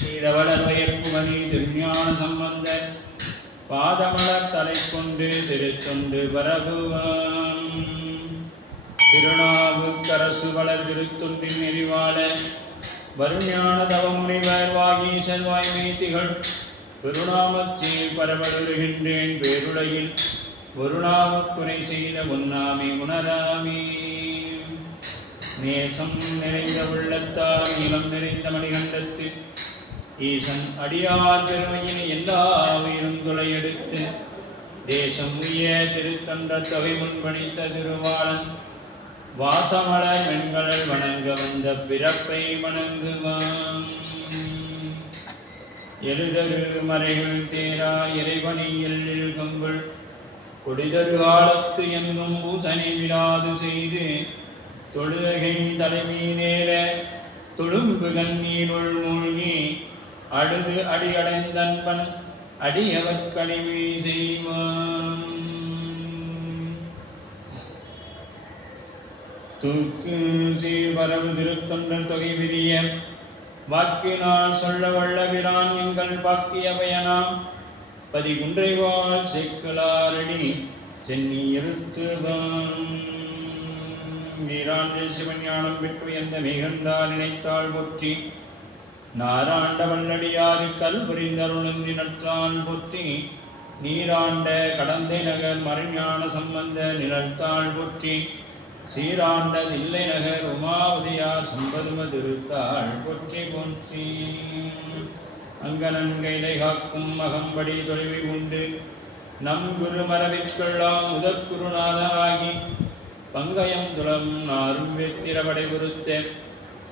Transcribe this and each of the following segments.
சீதவளர் வயற்புமணி திருஞான சம்பந்த பாதமலர் தலை கொண்டு திருத்தொண்டு பரகுவான் திருநாவுக்கரசு வளர் திருத்தொண்டின் நெறிவாள வருஞான தவமுனிவர் வாகீசன் வாய்மைத்திகள் பெருநாமச்சீர் பரவலுகின்றேன் பேருலகில் ஒரு நாவுக்குறை செய்த உன்னாமே உணராமே. நேசம் நிறைந்த உள்ளத்தார் நீளம் நிறைந்த மணிகண்டத்து ஈசன் அடியார் பெருமையின் எல்லா உயிரும் துளையெடுத்து தேசம் உய திருத்தொண்ட தொகை முன்பணித்த திருவாளன் வாசமலர் மென்களல் வணங்க வந்த பிறப்பை வணங்குவான். எழுதரு மறைகள் தேரா இறைவனியில் கங்குள் கொடிதரு காலத்து என்னும் பூசனை விடாது செய்து தொழுகை தலைமை நேர தொழும்பு கண்ணீருள் மூழ்கி அழுது அடியடைந்தன்பன் அடியவர் கனிமை செய்வான். தூக்கு சீர்வரவு திருத்தொண்டர் தொகை விரிய வாக்கினால் சொல்ல வல்லவிரான் எங்கள் பாக்கியவையனாம் பதிகுன்றைவாள் செக்கலாரடி சென்னி இருத்துவான். வீராண்டு சிவஞானம் பெற்று எந்த மேகண்டால் நினைத்தாள் போற்றி நாராண்ட வல்லடியாறு கல் புரிந்தருளுந்தி நற்றான் போற்றி நீராண்ட கடந்தை நகர் மறைஞான சம்பந்த நிலத்தாள் போற்றி சீராண்ட தில்லை நகர் உமாவதியார் சம்பதும திருத்தாள் போற்றி போற்றி. அங்கனன் கைலை காக்கும் அகம்படி தொலைவி உண்டு நம் குரு மரபிற்கெல்லாம் முதற்குருநாதனாகி பங்கயம் துளம் நாரும் வெத்திரபடை பொறுத்த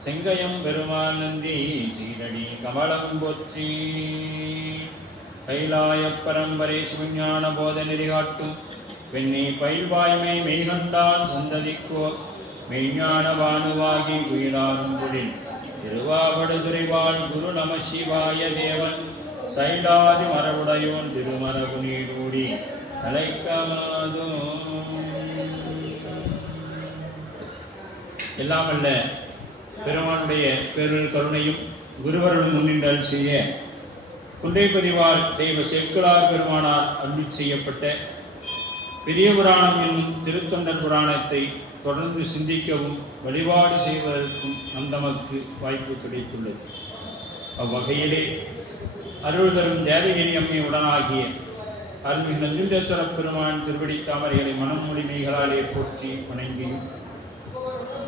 செங்கயம் பெருமான் நந்தி சீரடி கமலம் போற்றி. கைலாய பரம்பரை சிவஞான போத நெறிகாட்டும் பெண்ணை பயில்வாய்மை மெய்கண்டான் சந்ததிக்கோ மெய்ஞான வானுவாகி உயிராரும் குடில் திருவாவடுதுறைவாள் குரு நம சிவாய தேவன் சைலாதி மரபுடையோன் திருமரபு நீடூடி அலைக்கமாதோ. எல்லாமல்ல பெருமானுடைய பேருள் கருணையும் குருவருள் முன்னின்றல் செய்ய குன்றைப்பதிவாள் தெய்வ செக்குலார் பெருமானார் அருள் செய்யப்பட்ட பெரிய புராணம் என்னும் திருத்தொண்டர் புராணத்தை தொடர்ந்து சிந்திக்கவும் வழிபாடு செய்வதற்கும் நந்தமக்கு வாய்ப்பு கிடைத்துள்ளது. அவ்வகையிலே அருள் தரும் தேவகிரி அம்மை உடனாகிய அருள்மிகு நஞ்சுண்டேஸ்வர பெருமான் திருவடி தாமரைகளை மனமொழிமைகளாலே போற்றி வணங்கியும்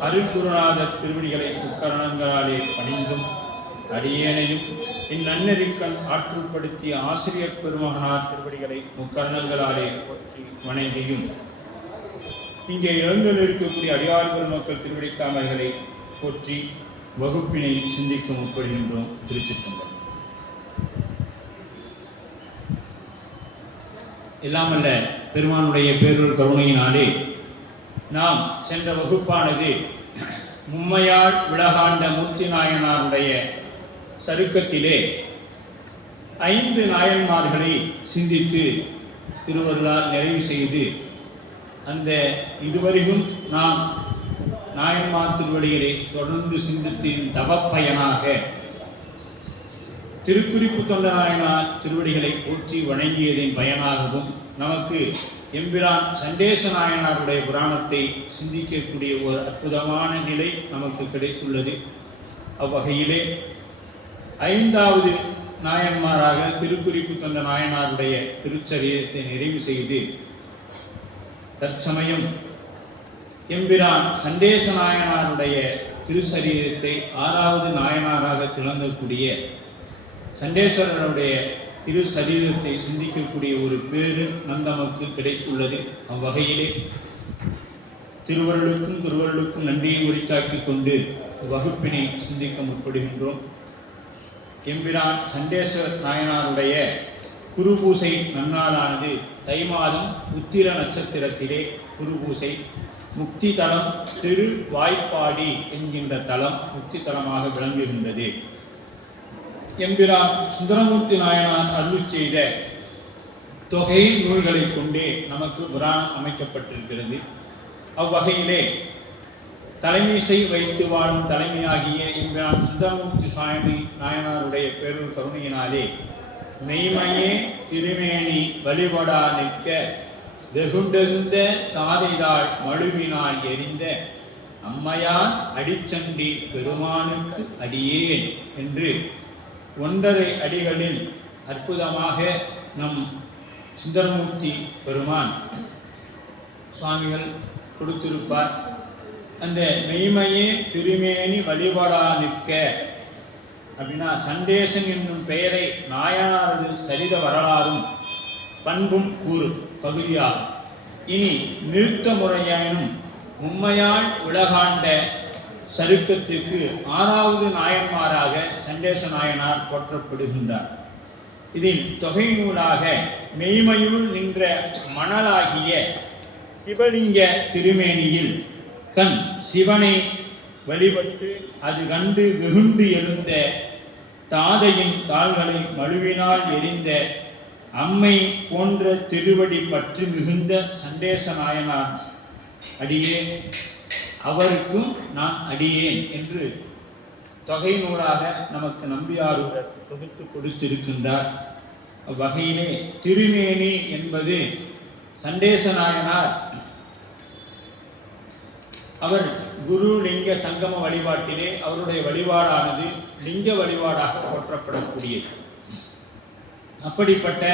அருள்குருநாதர் திருவடிகளை முக்கரணங்களாலே பணிந்தும் அடியேனையும் இந்நன்னெறிக்கண் ஆற்றுப்படுத்திய ஆசிரியர் பெருமகனார் திருவடிகளை முக்கரணங்களாலே போற்றி வணங்கியும் இங்கே எழுந்தருளிருக்கக்கூடிய அடியார் பெருமக்கள் திருவடி தாமரைகளை போற்றி வகுப்பினை சிந்திக்க முற்படுகின்றோம். திருச்சிற்றம்பலம். எல்லாமல்ல பெருமானுடைய பேரொரு கருணையினாலே நாம் சென்ற வகுப்பானது மும்மையாள் விலகாண்ட மூர்த்தி நாயனாருடைய சருக்கத்திலே 5 நாயன்மார்களை சிந்தித்து திருவருளால் நிறைவு செய்து அந்த இதுவரையும் நாம் நாயன்மார் திருவடிகளை தொடர்ந்து சிந்தித்தின் தவப்பயனாக திருக்குறிப்பு தொண்ட நாயனார் திருவடிகளை போற்றி வணங்கியதின் பயனாகவும் நமக்கு எம்பிரான் சண்டேச நாயனாருடைய புராணத்தை சிந்திக்கக்கூடிய ஒரு அற்புதமான நிலை நமக்கு கிடைத்துள்ளது. அவ்வகையிலே 5வது நாயன்மாராக திருக்குறிப்பு தொண்ட நாயனாருடைய திருச்சரீரத்தை நிறைவு செய்து தற்சமயம் எம்பிரான் சண்டேச நாயனாருடைய திருச்சரீரத்தை 6வது நாயனாராக திகழக்கூடிய சண்டேஸ்வரருடைய திரு சரீரத்தை சிந்திக்கக்கூடிய ஒரு பேரு நந்தமக்கு கிடைத்துள்ளது. அவ்வகையிலே திருவருளுக்கும் குருவருளுக்கும் நன்றியை உரித்தாக்கிக் கொண்டு வகுப்பினை சிந்திக்க முற்படுகின்றோம். எம்பிரான் சண்டேஸ்வர நாயனாருடைய குருபூசை நன்னாளானது தை மாதம் உத்திர நட்சத்திரத்திலே குருபூசை முக்தி தலம் திரு வாய்ப்பாடி என்கின்ற தலம் முக்தி தலமாக விளங்குகின்றது. எம்பிரான் சுந்தரமூர்த்தி நாயனார் அருள் செய்த தொகை நூல்களை கொண்டே நமக்கு புராணம் அமைக்கப்பட்டிருக்கிறது. அவ்வகையிலே தலைமைசை வைத்து வாழும் தலைமையாகிய எம்பிரான் சுந்தரமூர்த்தி சுவாமி நாயனாருடைய பேரூர் கருணையினாலே மெய்மையே திருமேனி வழிபடா நிற்க வெகுண்டெழுந்த தாதைதாள் மழுவினால் எரிந்த அம்மையான் அடிச்சண்டி பெருமானுக்கு அடியேன் என்று 1.5 அடிகளில் அற்புதமாக நம் சுந்தரமூர்த்தி பெருமான் சுவாமிகள் கொடுத்திருப்பார். அந்த மெய்மையே திருமேனி வழிபடா நிற்க அப்படின்னா சண்டேசன் என்னும் பெயரை நாயனாரது சரித வரலாறும் பண்பும் கூறும் பகுதியாகும். இனி நிறுத்த முறையானும் உண்மையால் உலகாண்ட சருக்கத்திற்கு 6வது நாயன்மாராக சண்டேச நாயனார் போற்றப்படுகின்றார். இதில் தொகை நூலாக மெய்மையுள் நின்ற மணலாகிய சிவலிங்க திருமேனியில் கண் சிவனை வழிபட்டு அது கண்டு வெகுண்டு எழுந்த தாதையின் தாள்களை மழுவினால் எரிந்த அம்மை போன்ற திருவடி பற்று மிகுந்த சண்டேச நாயனார் அடியேன், அவருக்கும் நான் அடியேன் என்று தொகை நூலாக நமக்கு நம்பியாரூரர் தொகுத்து கொடுத்திருக்கின்றார். அவ்வகையிலே திருமேனி என்பது சண்டேச நாயனார் அவர் குரு லிங்க சங்கம வழிபாட்டிலே அவருடைய வழிபாடானது லிங்க வழிபாடாக போற்றப்படக்கூடியது. அப்படிப்பட்ட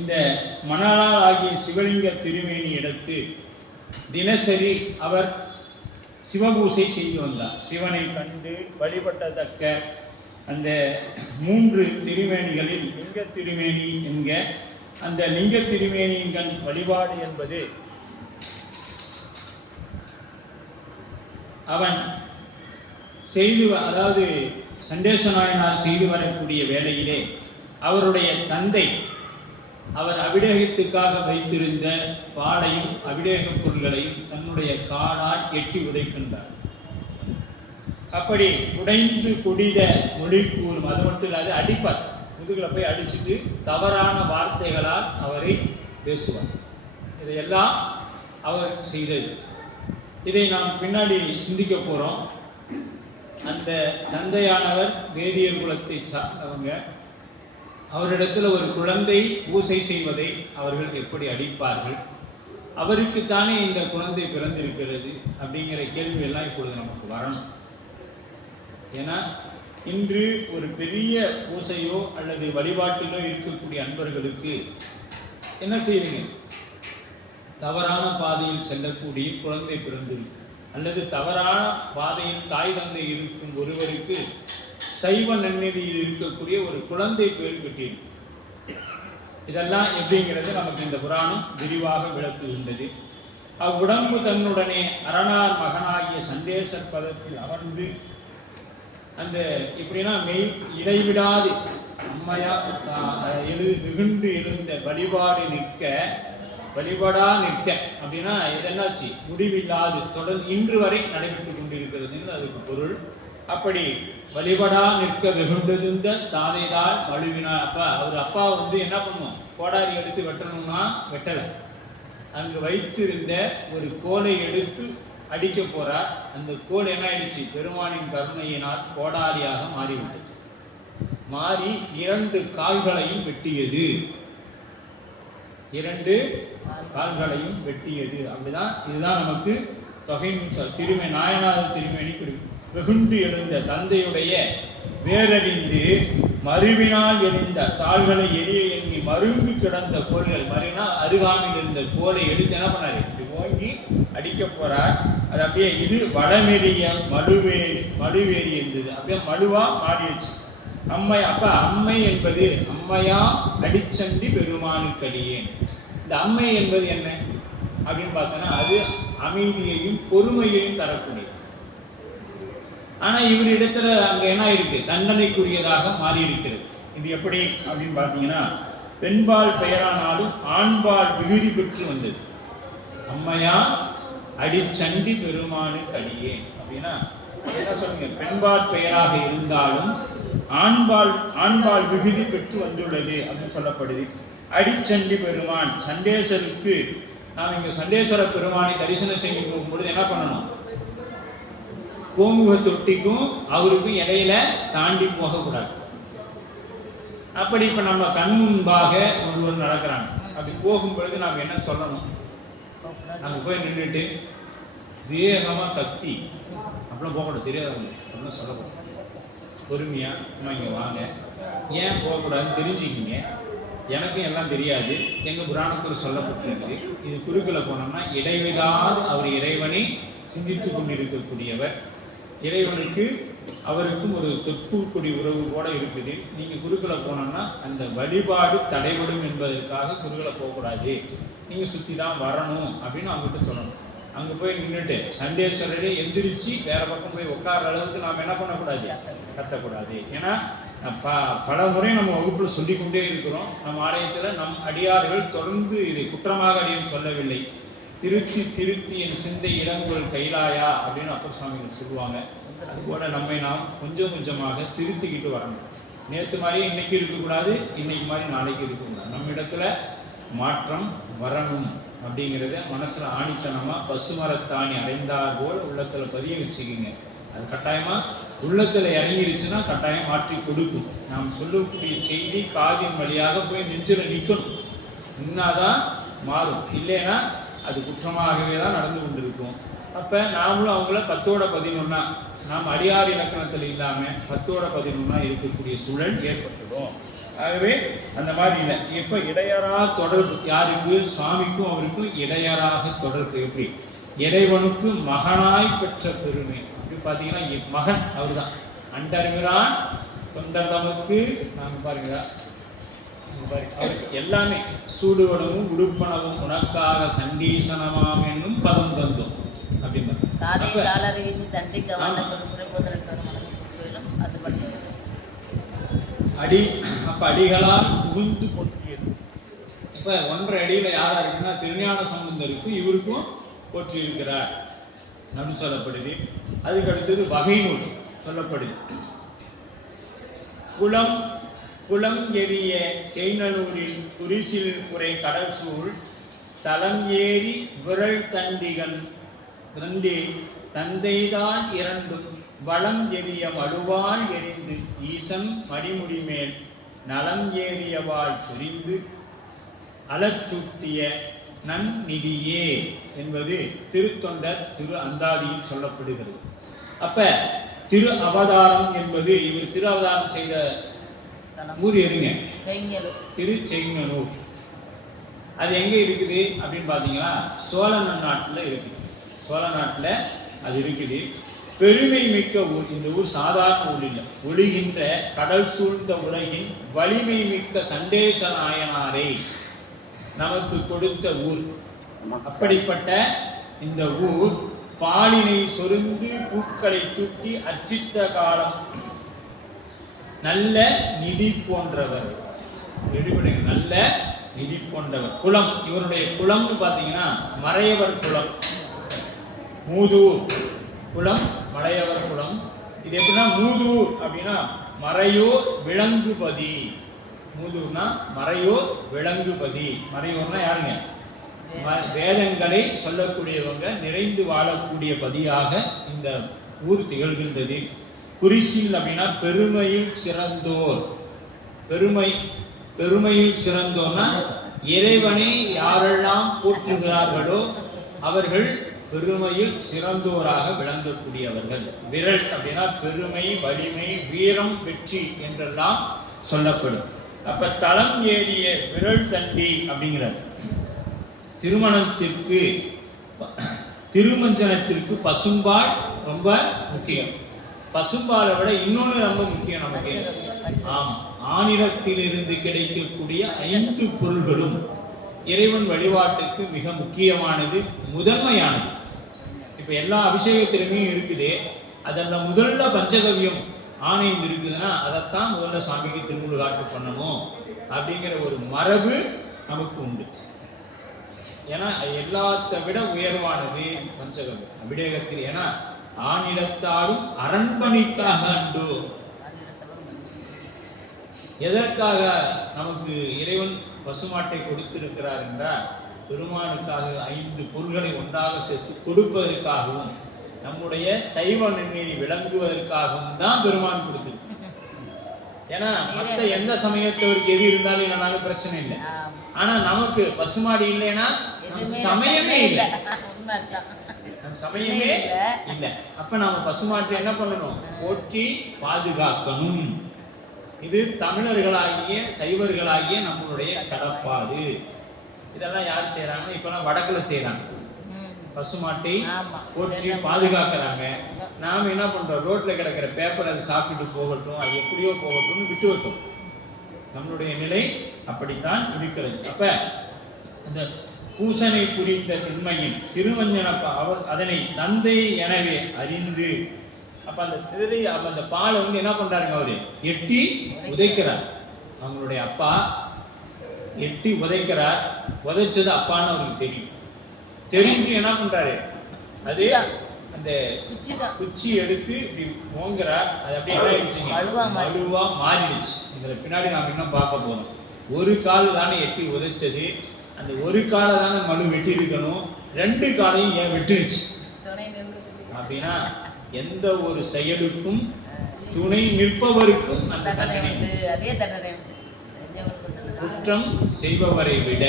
இந்த மணலால் ஆகிய சிவலிங்க திருமேனி எடுத்து தினசரி அவர் சிவபூசை செய்து வந்தார். சிவனை கண்டு வழிபட்டத்தக்க அந்த 3 திருமேனிகளில் லிங்க திருமேனி என்க அந்த லிங்க திருமேனியின் வழிபாடு என்பது அவன் செய்து, அதாவது சண்டேச நாயனார் செய்து வரக்கூடிய வேளையிலே அவருடைய தந்தை அவர் அபிடேகத்துக்காக வைத்திருந்த பாலையும் அபிடேக பொருள்களையும் தன்னுடைய காலால் எட்டி உதைக்கின்றார். அப்படி உடைந்து கொடித மொழி கூறும், அது மட்டும் இல்லாது அடிப்பார், முதுகில் போய் அடிச்சுட்டு தவறான வார்த்தைகளால் அவரை பேசுவார். இதையெல்லாம் அவர் செய்தது. இதை நாம் பின்னாடி சிந்திக்க போகிறோம். அந்த தந்தையானவர் வேதியர் குலத்தை சார்ந்தவங்க. அவரிடத்தில் ஒரு குழந்தை பூசை செய்வதை அவர்கள் எப்படி அடிப்பார்கள், அவருக்குத்தானே இந்த குழந்தை பிறந்திருக்கிறது அப்படிங்கிற கேள்வியெல்லாம் இப்பொழுது நமக்கு வரணும். ஏன்னா இன்று ஒரு பெரிய பூசையோ அல்லது வழிபாட்டிலோ இருக்கக்கூடிய அன்பர்களுக்கு என்ன செய்யுங்க, தவறான பாதையில் செல்லக்கூடிய குழந்தை பிறந்திருக்கு, அல்லது தவறான பாதையில் தாய் தந்தை இருக்கும் ஒருவருக்கு சைவ நன்னெறியில் இருக்கக்கூடிய ஒரு குழந்தை பேர் பெற்றிருக்கு. இதெல்லாம் எப்படிங்கிறது நமக்கு இந்த புராணம் விரிவாக விளக்குகின்றது. அவ்வுடம்பு தன்னுடனே அரணார் மகனாகிய சண்டேசர் பதத்தில் அமர்ந்து அந்த இப்படின்னா இடைவிடாது அம்மையா வெகுண்டு எழுந்த வழிபாடு நிற்க, வழிபடா நிற்க அப்படின்னா எதென்னாச்சு, முடிவில்லாது தொடர்ந்து இன்று வரை நடைபெற்று கொண்டிருக்கிறது அதுக்கு பொருள். அப்படி வழிபடா நிற்க வெகுண்டிருந்த தானைதால் மழுவினார். அவர் அப்பா என்ன பண்ணுவோம், கோடாரி எடுத்து வெட்டணும்னா வெட்டலை, அங்கு வைத்திருந்த ஒரு கோலை எடுத்து அடிக்க போறார். அந்த கோல் என்ன ஆயிடுச்சு, பெருமானின் கருணையினால் கோடாரியாக மாறிவிட்டது. மாறி 2 கால்களையும் வெட்டியது, 2 கால்களையும் வெட்டியது. அப்படிதான் இதுதான் நமக்கு தொகை திருமை நாயனார் திருமேனி குறிக்கும். வெகுண்டு எழுந்த தந்தையுடைய வேரறிந்து மருவினால் எழுந்த தாள்களை எரிய எண்ணி மருங்கு கிடந்த கோள்கள், மறுனா அருகாமையில் இருந்த கோலை எடுத்து என்ன பண்ணாரு, இப்படி ஓங்கி அடிக்க போறார். அது அப்படியே இது வடமெறிய மடுவேறி இருந்தது, அப்படியே மடுவா மாறிடுச்சு. அம்மை அம்மை என்பது அம்மையா அடிச்சண்டி பெருமானுக்கடியேன். இந்த அம்மை என்பது என்ன அப்படின்னு பார்த்தோன்னா அது அமைதியையும் பொறுமையையும் தரக்கூடியது. ஆனா இவரிடத்துல அங்க என்ன இருக்கு, தண்டனைக்குரியதாக மாறி இருக்கிறது. இது எப்படி அப்படின்னு பார்த்தீங்கன்னா, பெண்பால் பெயரானாலும் ஆண்பால் விகுதி பெற்று வந்தது. அம்மையா அடிச்சண்டி பெருமானுக்கு அடியேன் அப்படின்னா என்ன சொல்லுங்க, பெண்பால் பெயராக இருந்தாலும் ஆண்பால் விகுதி பெற்று வந்துள்ளது அப்படின்னு சொல்லப்படுது. அடிச்சண்டி பெருமான் சண்டேஸ்வருக்கு நாம் இங்க சண்டேஸ்வர பெருமானை தரிசனம் செய்யும் பொழுது என்ன பண்ணணும், கோமுக தொட்டிக்கும் அவருக்கும் இடையில தாண்டி போகக்கூடாது. அப்படி இப்போ நம்ம கண் முன்பாக ஒருவர் நடக்கிறாங்க, அப்படி போகும் பொழுது நாம் என்ன சொல்லணும்? நம்ம போய் நின்றுட்டு வேகமாக கத்தி அப்படிலாம் போகக்கூடாது, தெரியாதவங்க அப்படிலாம் சொல்லக்கூடாது. பொறுமையாக அம்மா இங்கே வாங்க, ஏன் போகக்கூடாதுன்னு தெரிஞ்சுக்கிங்க. எனக்கும் எல்லாம் தெரியாது, எங்கள் புராணத்தில் சொல்லப்பட்டிருக்குது. இது குறுக்கில் போனோம்னா இடைவிடாது அவர் இறைவனை சிந்தித்து கொண்டிருக்கக்கூடியவர். இறைவனுக்கு அவருக்கும் ஒரு தொப்புக்குடி உறவு கூட இருக்குது. நீங்கள் குறுக்கில் போனோம்னா அந்த வழிபாடு தடைபடும் என்பதற்காக குறுக்கில் போகக்கூடாது, நீங்கள் சுற்றி தான் வரணும் அப்படின்னு அவங்ககிட்ட சொல்லணும். அங்கே போய் நின்றுட்டு சண்டேஸ்வரரே எந்திரிச்சு வேறு பக்கம் போய் உட்கார அளவுக்கு நாம் என்ன பண்ணக்கூடாது? கத்தக்கூடாது. ஏன்னா பல முறை நம்ம வகுப்பில் சொல்லிக்கொண்டே இருக்கிறோம். நம்ம ஆலயத்தில் நம் அடியார்கள் தொடர்ந்து இதை குற்றமாக அடியும் சொல்லவில்லை. திருத்தி திருத்தி என் சிந்தை இடங்கள் கைலாயா அப்படின்னு அப்பர் சுவாமிகள் சொல்லுவாங்க. அதுபோல் நம்மை நாம் கொஞ்சம் கொஞ்சமாக திருத்திக்கிட்டு வரணும். நேற்று மாதிரியே இன்னைக்கு இருக்கக்கூடாது, இன்னைக்கு மாதிரி நாளைக்கு இருக்கக்கூடாது. நம்ம இடத்துல மாற்றம் வரணும் அப்படிங்கிறத மனசில் ஆணித்தனமாக பசுமரத்தாணி அடைந்தார் போல் உள்ளத்தில் பதிய வச்சுக்கிங்க. அது கட்டாயமாக உள்ளத்தில் இறங்கிருச்சுன்னா கட்டாயம் மாற்றி கொடுக்கும். நாம் சொல்லக்கூடிய செய்தி காதின் வழியாக போய் நெஞ்சில் நிற்கணும், நின்னாதான் மாறும். இல்லைன்னா அது குற்றமாகவே தான் நடந்து கொண்டிருக்கும். அப்போ நாமளும் அவங்கள 10-11 நாம் அடியார் இலக்கணத்தில் இல்லாமல் 10-11 இருக்கக்கூடிய சூழல் ஏற்பட்டுடும். ஆகவே அந்த மாதிரி இல்லை. இப்போ இடையறா தொடர்பு யாருக்கு? சுவாமிக்கும் அவருக்கும் இடையறாக தொடர்பு. எப்படி? இறைவனுக்கு மகனாய் பெற்ற பெருமை. இப்படி பார்த்தீங்கன்னா மகன் அவர் தான். அண்டர்கிறான் தொண்டர் தமக்கு நாம் பாருங்களா, அவருக்கு எல்லாமே சூடுவனமும் உடுப்பனவும் உனக்காக சண்டீசனமாம் என்னும் பதம் தந்தோம் அப்படின்னு. அடி அப்ப அடிகளால் புகுந்து போற்றியது. இப்ப 1.5 அடியில யாரா இருக்குன்னா திருஞான சம்பந்தருக்கு இவருக்கும் போற்றி இருக்கிறார் அப்படின்னு சொல்லப்படுது. அதுக்கு அடுத்தது வகை நூல் சொல்லப்படுது. குளம் குளம் எரிய செய்நலூரில் குறிசில் குறை கடல் சூழ் தலம் ஏறி விரல் தண்டிகன் தண்டி தந்தைதான் இரண்டும் வளம் எரிய மடுவால் எரிந்து ஈசன் மடிமுடி மேல் நலம் ஏறியவாள் சொரிந்து அலச்சுட்டிய நன்னிதியே என்பது திருத்தொண்டர் திரு அந்தாதியில் சொல்லப்படுகிறது. அப்ப திரு அவதாரம் என்பது இவர் திரு அவதாரம் செய்த ஊர் எதுங்க? திருச்செங்கனூர். அது எங்க இருக்குது அப்படின்னு பாத்தீங்கன்னா சோழ நாட்டில் இருக்குது. சோழ நாட்டில் அது இருக்குது. பெருமை மிக்க ஊர். இந்த ஊர் சாதாரண ஊர் இல்லை. ஒளிகின்ற கடல் சூழ்ந்த உலகின் வலிமை மிக்க சண்டேச நாயனாரை நமக்கு கொடுத்த ஊர். அப்படிப்பட்ட இந்த ஊர் பாலினை சொருந்து பூக்களை சுட்டி அர்ச்சித்த காலம் நல்ல நிதி போன்றவர். நல்ல நிதி போன்றவர். குலம், இவருடைய குலம்னு பார்த்தீங்கன்னா மறையவர் குலம். மூதூர் குலம் மறையவர் குலம். இது எப்படின்னா மூதூர் அப்படின்னா மறையோர் விளங்குபதி. மூதூர்னா மறையோர் விளங்குபதி. மறையோர்னா யாருங்க? வேதங்களை சொல்லக்கூடியவங்க, நிறைந்து வாழக்கூடிய பதியாக இந்த ஊர் திகழ்கின்றது. குறிச்சில் அப்படின்னா பெருமையில் சிறந்தோர். பெருமையில் சிறந்தோர்னா இறைவனை யாரெல்லாம் போற்றுகிறார்களோ அவர்கள் பெருமையில் சிறந்தோராக விளங்கக்கூடியவர்கள். விரல் அப்படின்னா பெருமை, வலிமை, வீரம், வெற்றி என்றெல்லாம் சொல்லப்படும். அப்ப தளம் ஏறிய விரல் தண்டி அப்படிங்கிறார். திருமணத்திற்கு திருமஞ்சனத்திற்கு பசும்பால் ரொம்ப முக்கியம். பசும்பாலை விட இன்னொன்று ரொம்ப முக்கியம் நமக்கு. ஆனிடத்திலிருந்து கிடைக்கக்கூடிய 5 பொருள்களும் இறைவன் வழிபாட்டுக்கு மிக முக்கியமானது, முதன்மையானது. இப்போ எல்லா அபிஷேகத்திலுமே இருக்குது. அதில் முதல்ல பஞ்சகவியம் ஆணையம் இருக்குதுன்னா அதைத்தான் முதல்ல சாமிக்கு திருமுழு காட்டு பண்ணணும் அப்படிங்கிற ஒரு மரபு நமக்கு உண்டு. ஏன்னா எல்லாத்த விட உயர்வானது பஞ்சகவியம் அபிஷேகத்தில். ஏன்னா ஆணிடத்தாலும் அரண்மனைக்காக அண்டு. எதற்காக நமக்கு இறைவன் பசுமாட்டை கொடுத்திருக்கிறார் என்றால் பெருமானுக்காக 5 பொருள்களை ஒன்றாக சேர்த்து கொடுப்பதற்காகவும் நம்முடைய சைவ நன்னெறி விளங்குவதற்காகவும் தான் பெருமான் கொடுத்தது. ஏன்னா மற்ற எந்த சமயத்தவருக்கு எது இருந்தாலும் இல்லைனாலும் பிரச்சனை இல்லை. ஆனா நமக்கு பசுமாடு இல்லைன்னா சமயமே இல்லை, சமயமே இல்லை. அப்ப நாம பசுமாட்டை என்ன பண்ணணும்? போற்றி பாதுகாக்கணும். இது தமிழர்களாகிய சைவர்களாகிய நம்மளுடைய கடப்பாடு. இதெல்லாம் யார் செய்யறாங்க? இப்பெல்லாம் வடக்குல செய்யறாங்க. பசுமாட்டை போற்றி பாதுகாக்கிறாங்க. நாம என்ன பண்றோம்? ரோட்ல கிடக்கிற பேப்பர் அது சாப்பிட்டு போகட்டும், அது எப்படியோ போகட்டும்னு விட்டு வைக்கும். நம்மளுடைய நிலை அப்படித்தான் இருக்கிறது. அப்ப இந்த பூசனை புரிந்த திண்மையின் திருவஞ்சன அதனை தந்தை எனவே அறிந்து, அப்ப அந்த சிதறி அந்த பாலை வந்து என்ன பண்றாருங்க? அவரு எட்டி உதைக்கிறார். அவங்களுடைய அப்பா எட்டி உதைக்கிறார். உதைச்சது அப்பான்னு அவருக்கு தெரியும். தெரிஞ்சு என்ன பண்றாரு? அது அந்த குச்சி எடுத்து இப்படி மோங்குறார். அது அப்படியே என்ன ஆயிடுச்சுங்க? வலுவா மாறிடுச்சு. இதுல பின்னாடி நாம இன்னும் பார்க்க போறோம். ஒரு கால் தானே எட்டி உதைச்சது, அந்த ஒரு காலை தானே மழு வெட்டி இருக்கணும், 2 காலையும் ஏன் வெட்டிருச்சு? அப்படின்னா எந்த ஒரு செயலுக்கும் துணை நிற்பவருக்கும் அந்த தண்டனை. குற்றம் செய்பவரை விட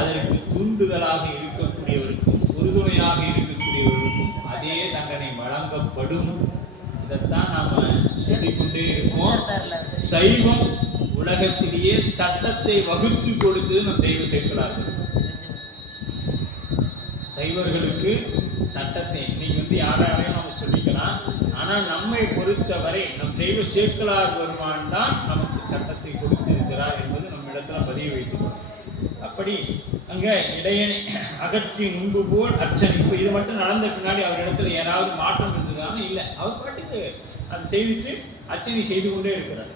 அதற்கு தூண்டுதலாக இருக்கக்கூடியவருக்கும் உறுதுணையாக இருக்கக்கூடியவருக்கும் அதே தண்டனை வழங்கப்படும். இதைத்தான் நாம சொல்லிக்கொண்டே இருக்கோம். சைவம் உலகத்திலேயே சட்டத்தை வகுத்து கொடுத்து நம் தெய்வ சேர்க்கிறார்கள். சைவர்களுக்கு சட்டத்தை இன்னைக்கு வந்து யாரையும் நம்ம சொல்லிக்கலாம். ஆனா நம்மை பொறுத்தவரை நம் தெய்வ சேர்க்கலார் பெருமான் தான் நமக்கு சட்டத்தை கொடுத்து இருக்கிறார் என்பது நம்ம இடத்துல பதிவு வைத்துக்கணும். அப்படி அங்க இடையனை அகற்றி முன்பு போல் அர்ச்சனை. இப்போ இது மட்டும் நடந்த பின்னாடி அவர் இடத்துல ஏதாவது மாற்றம் இருந்ததுன்னா இல்லை, அவர் பாட்டுக்கு அதை செய்துட்டு அர்ச்சனை செய்து கொண்டே இருக்கிறார்.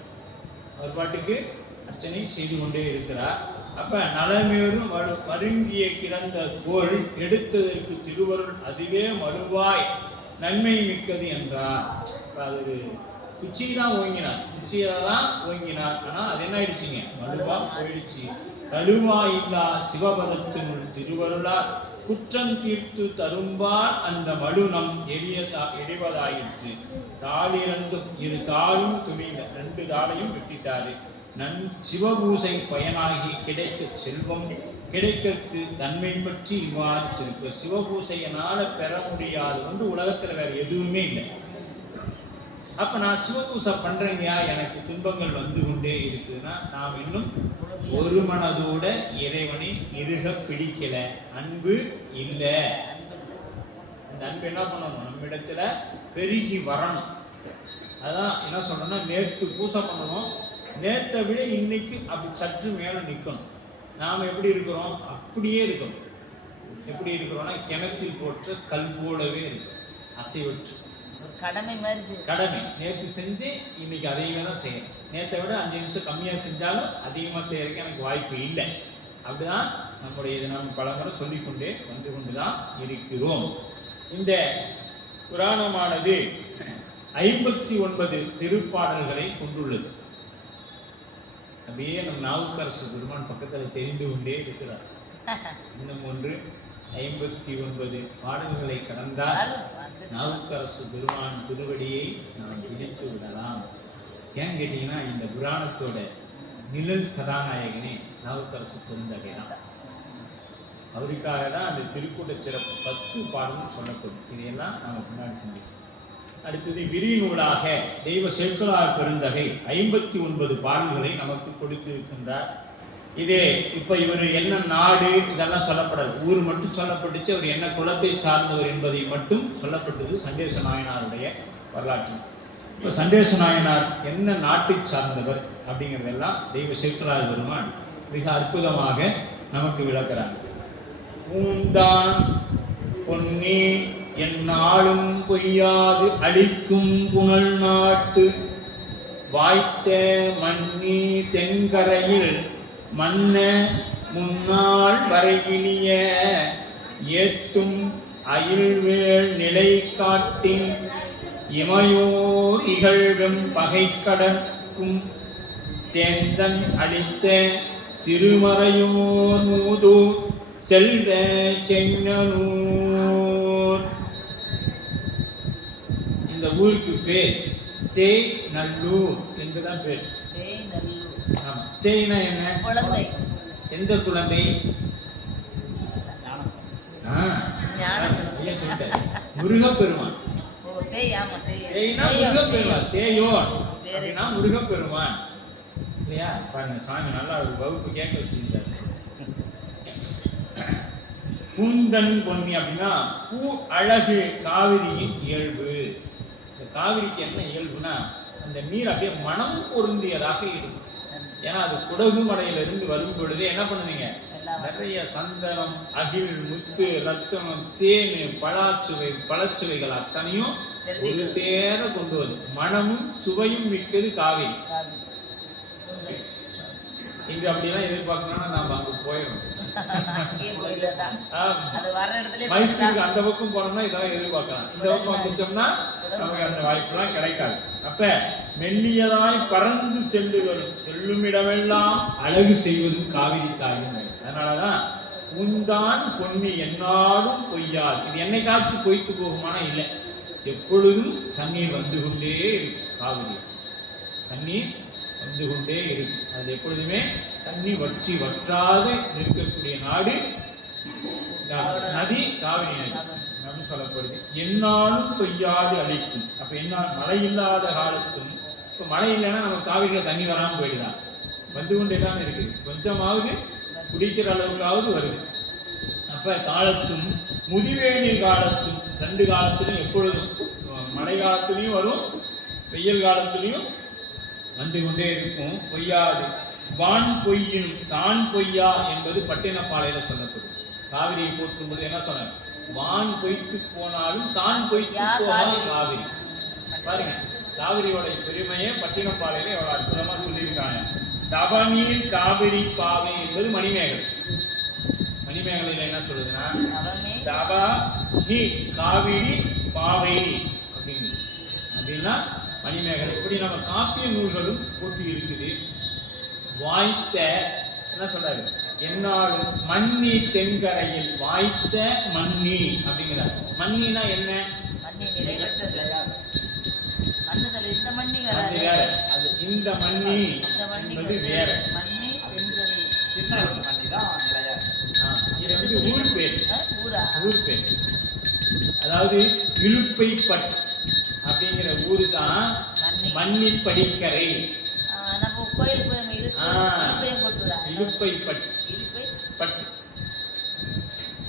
அவர் பாட்டுக்கு அர்ச்சனை செய்து கொண்டே இருக்கிறார். அப்ப நலமேறும் மருங்கிய கிடந்த கோள் எடுத்ததற்கு திருவருள் அதுவே மழுவாய் நன்மை மிக்கது என்றார். அது குச்சி தான் ஓங்கினார், குச்சியில தான் ஓங்கினார். ஆனா அது என்ன ஆயிடுச்சுங்க? மழுவா போயிடுச்சு. கழுவா இல்லா சிவபதத்தினுள் திருவருளார் குற்றம் தீர்த்து தரும்பால் அந்த மழு நம் எரிவதாயிற்று. தாளிரண்டும் 2 தாளும் துணிந்த 2 தாளையும் வெட்டிட்டாரு. சிவபூசை பயனாகி கிடைக்க செல்வம் கிடைக்கிறதுக்கு தன்மை பற்றி இவ்வாறு சிறப்பு. சிவபூசையினால பெற முடியாது வந்து உலகத்துல வேற எதுவுமே இல்லை. அப்ப நான் சிவபூசை பண்றேங்கயா, எனக்கு துன்பங்கள் வந்து கொண்டே இருக்குதுன்னா நாம் இன்னும் ஒரு மனதோட இறைவனை இறுக பிடிக்கல, அன்பு இல்லை. அந்த அன்பு என்ன பண்ணணும்? நம்ம இடத்துல பெருகி வரணும். அதான் என்ன சொல்றோம்னா, நேற்று பூசை பண்ணணும், நேற்றை விட இன்னைக்கு அப்படி சற்று மேல நிற்கணும். நாம எப்படி இருக்கிறோம்? அப்படியே இருக்கணும். எப்படி இருக்கிறோம்னா கிணத்தில் போட்ட கல் போலவே இருக்கும், அசைவற்று. கடமை மாதிரி கடமை நேற்று செஞ்சு இன்னைக்கு அதிகமாக தான் செய்யணும். நேற்றை விட 5 நிமிஷம் கம்மியாக செஞ்சாலும் அதிகமாக செய்யறதுக்கு எனக்கு வாய்ப்பு இல்லை. அப்படிதான் நம்முடைய இதை நாம் பலமுறை சொல்லிக்கொண்டே வந்து கொண்டுதான் இருக்கிறோம். இந்த புராணமானது 59 திருப்பாடல்களை கொண்டுள்ளது. அப்படியே நம் நாவுக்கரசு பெருமான் பக்கத்தில் தெரிந்து கொண்டே இருக்கிறார். இன்னும் ஒன்று 59 பாடல்களை கடந்தால் நாவுக்கரசு பெருமான் திருவடியை நாம் இணைத்து விடலாம். ஏன்னு கேட்டீங்கன்னா, இந்த புராணத்தோட நிழல் கதாநாயகனே நாவுக்கரசு பெருந்தகை தான். அவருக்காக தான் அந்த திருக்கூட்ட சிறப்பு 10 பாடலும் சொல்லப்படும். இதையெல்லாம் நாம் முன்னாடி செஞ்சோம். அடுத்தது விரிநூலாக தெய்வ சேர்க்கலார் பெருந்தகை 59 பாடல்களை நமக்கு கொடுத்திருக்கின்றார். இதே இப்ப இவர் என்ன நாடு இதெல்லாம் சொல்லப்படாது, ஊர் மட்டும் சொல்லப்பட்டுச்சு. அவர் என்ன குலத்தை சார்ந்தவர் என்பதை மட்டும் சொல்லப்பட்டது சண்டேச நாயனாருடைய வரலாற்று. இப்போ சண்டேச நாயனார் என்ன நாட்டை சார்ந்தவர் அப்படிங்கிறதெல்லாம் தெய்வ சேர்க்கலார் பெருமான் மிக அற்புதமாக நமக்கு விளக்குறாங்க. பூந்தான் பொன்னி என்னாலும் பொய்யாது அழிக்கும் புனல் நாட்டு வாய்த்த மன்னி தென்கரையில் மன்ன முன்னாள் வரைகினிய ஏத்தும் அயில்வேள் நிலை காட்டின் இமையோர் இகழ்வெம் பகை கடக்கும் சேந்தன் அளித்த திருமறையோர் மூதூர் செல்வ சென்னூர். அந்த ஊருக்கு பேர் சேநல்லூர் என்றுதான் பேர். ஆமா. சேனா என்ன? குழந்தை. எந்த குழந்தை? முருகப்பெருமான். முருகப்பெருமான். சேயோன் அப்படின்னா முருகப்பெருமான் இல்லையா? பாருங்க, சாமி நல்லா ஒரு வகுப்பு கேட்க வச்சிருந்தாரு. பூந்தன் பொன்னி அப்படின்னா பூ அழகு காவிரியின் இயல்பு. இந்த காவிரிக்கு என்ன இயல்புனா அந்த நீர் அப்படியே மனம் பொருந்தியதாக இருக்கும். ஏன்னா அது குடகு மலையிலிருந்து வரும் பொழுது என்ன பண்ணுவீங்க, நிறைய சந்தனம், அகில், முத்து, ரத்தனம், தேன், பழச்சுவைகள் அத்தனையும் ஒரு சேர கொண்டு வரும். மனமும் சுவையும் மிக்கது காவிரி. இங்க அப்படிலாம் எதிர்பார்க்கணும்னா நாம அங்க போயிடும். மைசூருக்கு அந்த பக்கம் போனோம்னா இதெல்லாம் எதிர்பார்க்கலாம். இந்த பக்கம் வந்துட்டோம்னா நமக்கு அந்த வாய்ப்பெல்லாம் கிடைக்காது. அப்ப மெல்லியதாய் பறந்து செல்லும் இடமெல்லாம் அழகு செய்வது காவிரி தாயும். அதனாலதான் உந்தான் பொன்னி என்னாலும் பொய்யாது. இது என்னைக்காச்சும் பொய்த்து போகுமானா இல்லை, எப்பொழுதும் தண்ணீர் வந்து கொண்டே இருக்கும். காவிரி தண்ணீர் வந்து கொண்டே இருக்கும். அது எப்பொழுதுமே தண்ணி வற்றாது இருக்கக்கூடிய நாடு நதி காவிரி நதி அப்படின்னு சொல்லப்படுது. என்னாலும் பொய்யாது அழிக்கும். அப்ப என்ன, மழை இல்லாத காலத்தும், இப்ப மழை இல்லைன்னா நம்ம காவிரியில தண்ணி வராம போயிடலாம், வந்து கொண்டே தான் இருக்கு. கொஞ்சமாவது குடிக்கிற அளவுக்காவது வருது. அப்ப காலத்தும் முதிவேநீர் காலத்தும், ரெண்டு காலத்திலும் எப்பொழுதும், மழை காலத்திலையும் வரும், வெயில் காலத்திலையும் வந்து கொண்டே இருக்கும். பொய்யாது. வான் பொய்யும் தான் பொய்யா என்பது பட்டினப்பாளையில சொல்லப்படும். காவிரியை போற்றும்போது என்ன சொன்னார், வான் பொய்த்து போனாலும் தான் பொய்த்து போனாலும் காவிரி. பாருங்க, காவிரியோட பெருமையை பட்டினப்பாளையில எவ்வளவு அற்புதமா சொல்லியிருக்காங்க. தவநீர் காவிரி பாவை என்பது மணிமேகலை. மணிமேகலையில என்ன சொல்லுதுன்னா, தவ நீர் காவிரி பாவை அப்படிங்குது. அப்படின்னா மணிமேகலை. இப்படி நம்ம காப்பிய நூல்களும் போட்டி இருக்குது. வாய்த்த என்ன சொல்றாரு, என்னாலும் மன்னி தென்கரையில் வாய்த்த மன்னி அப்படிங்கிறார். மன்னினா என்ன? இந்த மன்னி என்பது வேற. இது வந்து ஊர் பேர். ஊர் பேர். அதாவது இலுப்பைப்பட் அப்படிங்கிற ஊரு தான் மன்னி படிக்கரை.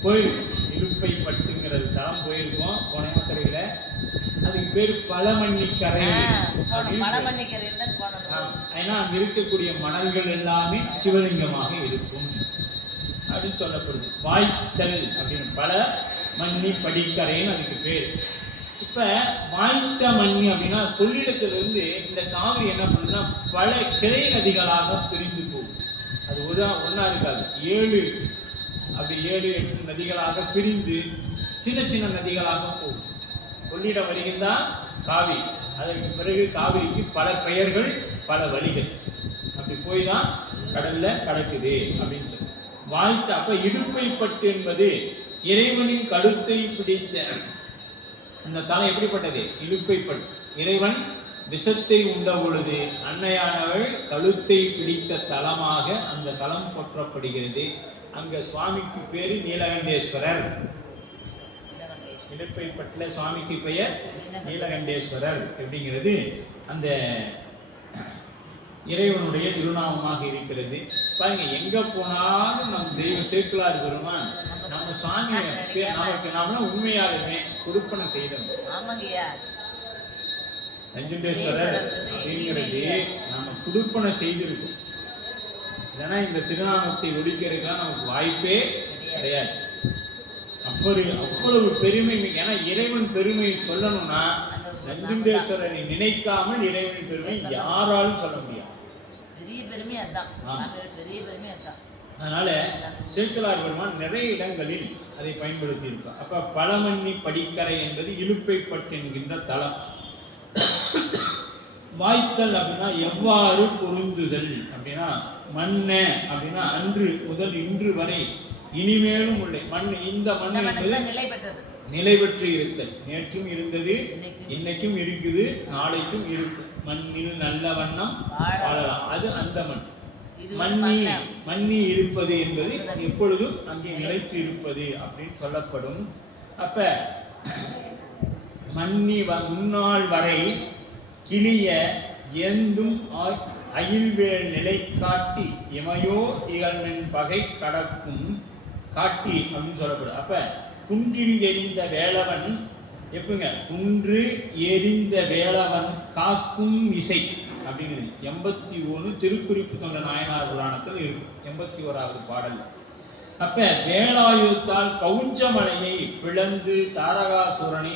கோயில் இலுப்பைப்பட்டுங்கிறது தளம் போயிருக்கோம் கோயம்புத்தூர்ல. அதுக்கு பேரு பழமண்ணிக்கரை. ஏன்னா அங்க இருக்கக்கூடிய மணல்கள் எல்லாமே சிவலிங்கமாக இருக்கும் அப்படின்னு சொல்லப்படுது. வாய்த்தல் அப்படின்னு பல மண்ணி படிக்கரைன்னு அதுக்கு பேர். இப்ப வாய்த்த மண்ணி அப்படின்னா கொள்ளிடத்திலிருந்து இந்த காவிரி என்ன பண்ணுதுன்னா பல கிளை நதிகளாக பிரிந்து போகும். அது ஒன்னா இருக்காது, 7 8 நதிகளாக பிரிந்து சின்ன சின்ன நதிகளாக போகும். கொள்ளிடம் வருகின்றான் காவிரி. அதற்கு பிறகு காவிரிக்கு பல பெயர்கள், பல வழிகள். அப்படி போய் தான் கடல்ல கடக்குது அப்படின்னு சொல்லி வாய்த்த. அப்ப இடுப்பைப்பட்டு என்பது இறைவனின் கழுத்தை பிடித்த அந்த தலம். எப்படிப்பட்டது? இலுப்பைப்பட்டு. இறைவன் விஷத்தை உண்ட பொழுது அன்னையானவள் கழுத்தை பிடித்த தலமாக அந்த தலம் போற்றப்படுகிறது. அங்க சுவாமிக்கு பேரு நீலகண்டேஸ்வரர். இலுப்பைப்பட்டுல சுவாமிக்கு பெயர் நீலகண்டேஸ்வரர் அப்படிங்கிறது அந்த இறைவனுடைய திருநாமமாக இருக்கிறது. பாருங்க, எங்க போனாலும் நம் தெய்வ சேக்கிழார் பெருமான் நம்ம சுவாமியை நமக்கு நாம உண்மையாலுமே கொடுப்பனை செய்தோம். நஞ்சுண்டேஸ்வரர் அப்படிங்கிறது நம்ம கொடுப்பனை செய்திருக்கோம். இல்லைன்னா இந்த திருநாமத்தை ஒழிக்கிறதுக்கெல்லாம் நமக்கு வாய்ப்பே கிடையாது. அவ்வளவு பெருமை. ஏன்னா இறைவன் பெருமை சொல்லணும்னா நஞ்சுண்டேஸ்வரரை நினைக்காமல் இறைவனின் பெருமை யாராலும் சொல்ல முடியாது. அதனால சேக்கிழார் பெருமான் நிறைய இடங்களில் அதை பயன்படுத்தி இருப்பார். அப்ப பழமண்ணி படிக்கரை என்பது இலுப்பைப்பட்டு என்கின்ற தலம். வாய்த்தல் அப்படின்னா எவ்வாறு பொருந்துதல் அப்படின்னா மண்ண அப்படின்னா அன்று முதல் இன்று வரை இனிமேலும் உள்ள மண். இந்த மண் என்பது நிலை பெற்று இருத்தல். நேற்றும் இருந்தது, இன்னைக்கும் இருக்குது, நாளைக்கும் இருக்கும். மண்ணில் நல்ல வண்ணம் வாழலாம். அது அந்த மண். மண்ணி இருப்பது என்பது எப்பொழுதும் அங்கே நிலைத்து இருப்பது அப்படின்னு சொல்லப்படும். அப்ப மன்னி முன்னாள் வரை கிளிய எந்தும் அயில்வேல் நிலை காட்டி எமையோ இகழ்மின் பகை கடக்கும் காட்டி அப்படின்னு சொல்லப்படும். அப்ப குன்றில் எரிந்த வேளவன் எப்பங்க, குன்று எரிந்த வேளவன் காக்கும் இசை அப்படிங்கிறது 81 திருக்குறிப்பு தொண்ட நாயனார் புராணத்தில் இருக்கு. 81வது பாடல். அப்ப வேலாயுதத்தால் கவுஞ்சமலையை பிளந்து தாரகாசுரனை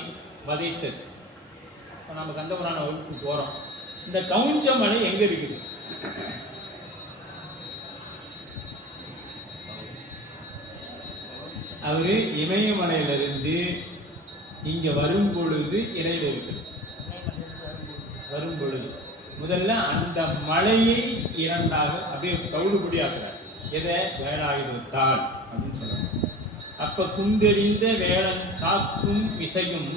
வதைத்தது. நம்ம கந்தபுராண வகுப்பு போறோம். இந்த கவுஞ்சமலை எங்க இருக்குது? அவரு இமயமலையிலிருந்து இங்க வரும் பொழுது இடையில இருக்குது. வரும் பொழுது முதல்ல அந்த மலையை இரண்டாக அப்படியே தவிடுபடி ஆக்குறார். எதை? வேலாயுதத்தால் அப்படின்னு சொல்றாங்க. அப்ப குண்டெறிந்த வேளன் காக்கும் இசையும்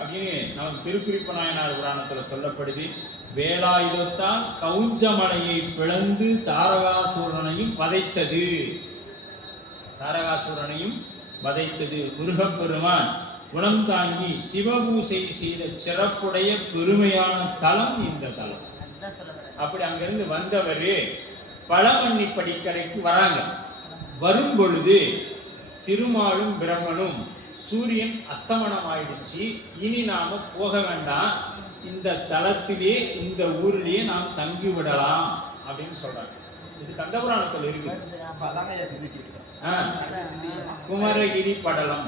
அப்படின்னு நமக்கு திருக்குறிப்பு நாயனார் புராணத்துல சொல்லப்படுது. வேலாயுதத்தால் கவுஞ்சமலையை பிளந்து தாரகாசூரனையும் வதைத்தது. தாரகாசூரனையும் வதைத்தது. முருகப்பெருமான் குணம் தாங்கி சிவபூசை செய்த சிறப்புடைய பெருமையான தலம் இந்த தலம். அப்படி அங்கிருந்து வந்தவர் பழமண்ணி படிக்கரைக்கு வராங்க. வரும் பொழுது திருமாலும் பிரம்மனும் சூரியன் அஸ்தமனம் ஆயிடுச்சு, இனி நாம போக வேண்டாம், இந்த தலத்திலே இந்த ஊரிலேயே நாம் தங்கி விடலாம் அப்படின்னு சொல்றாங்க. இது கந்தபுராணத்தில் இருக்கு. குமரகிரி படலம்,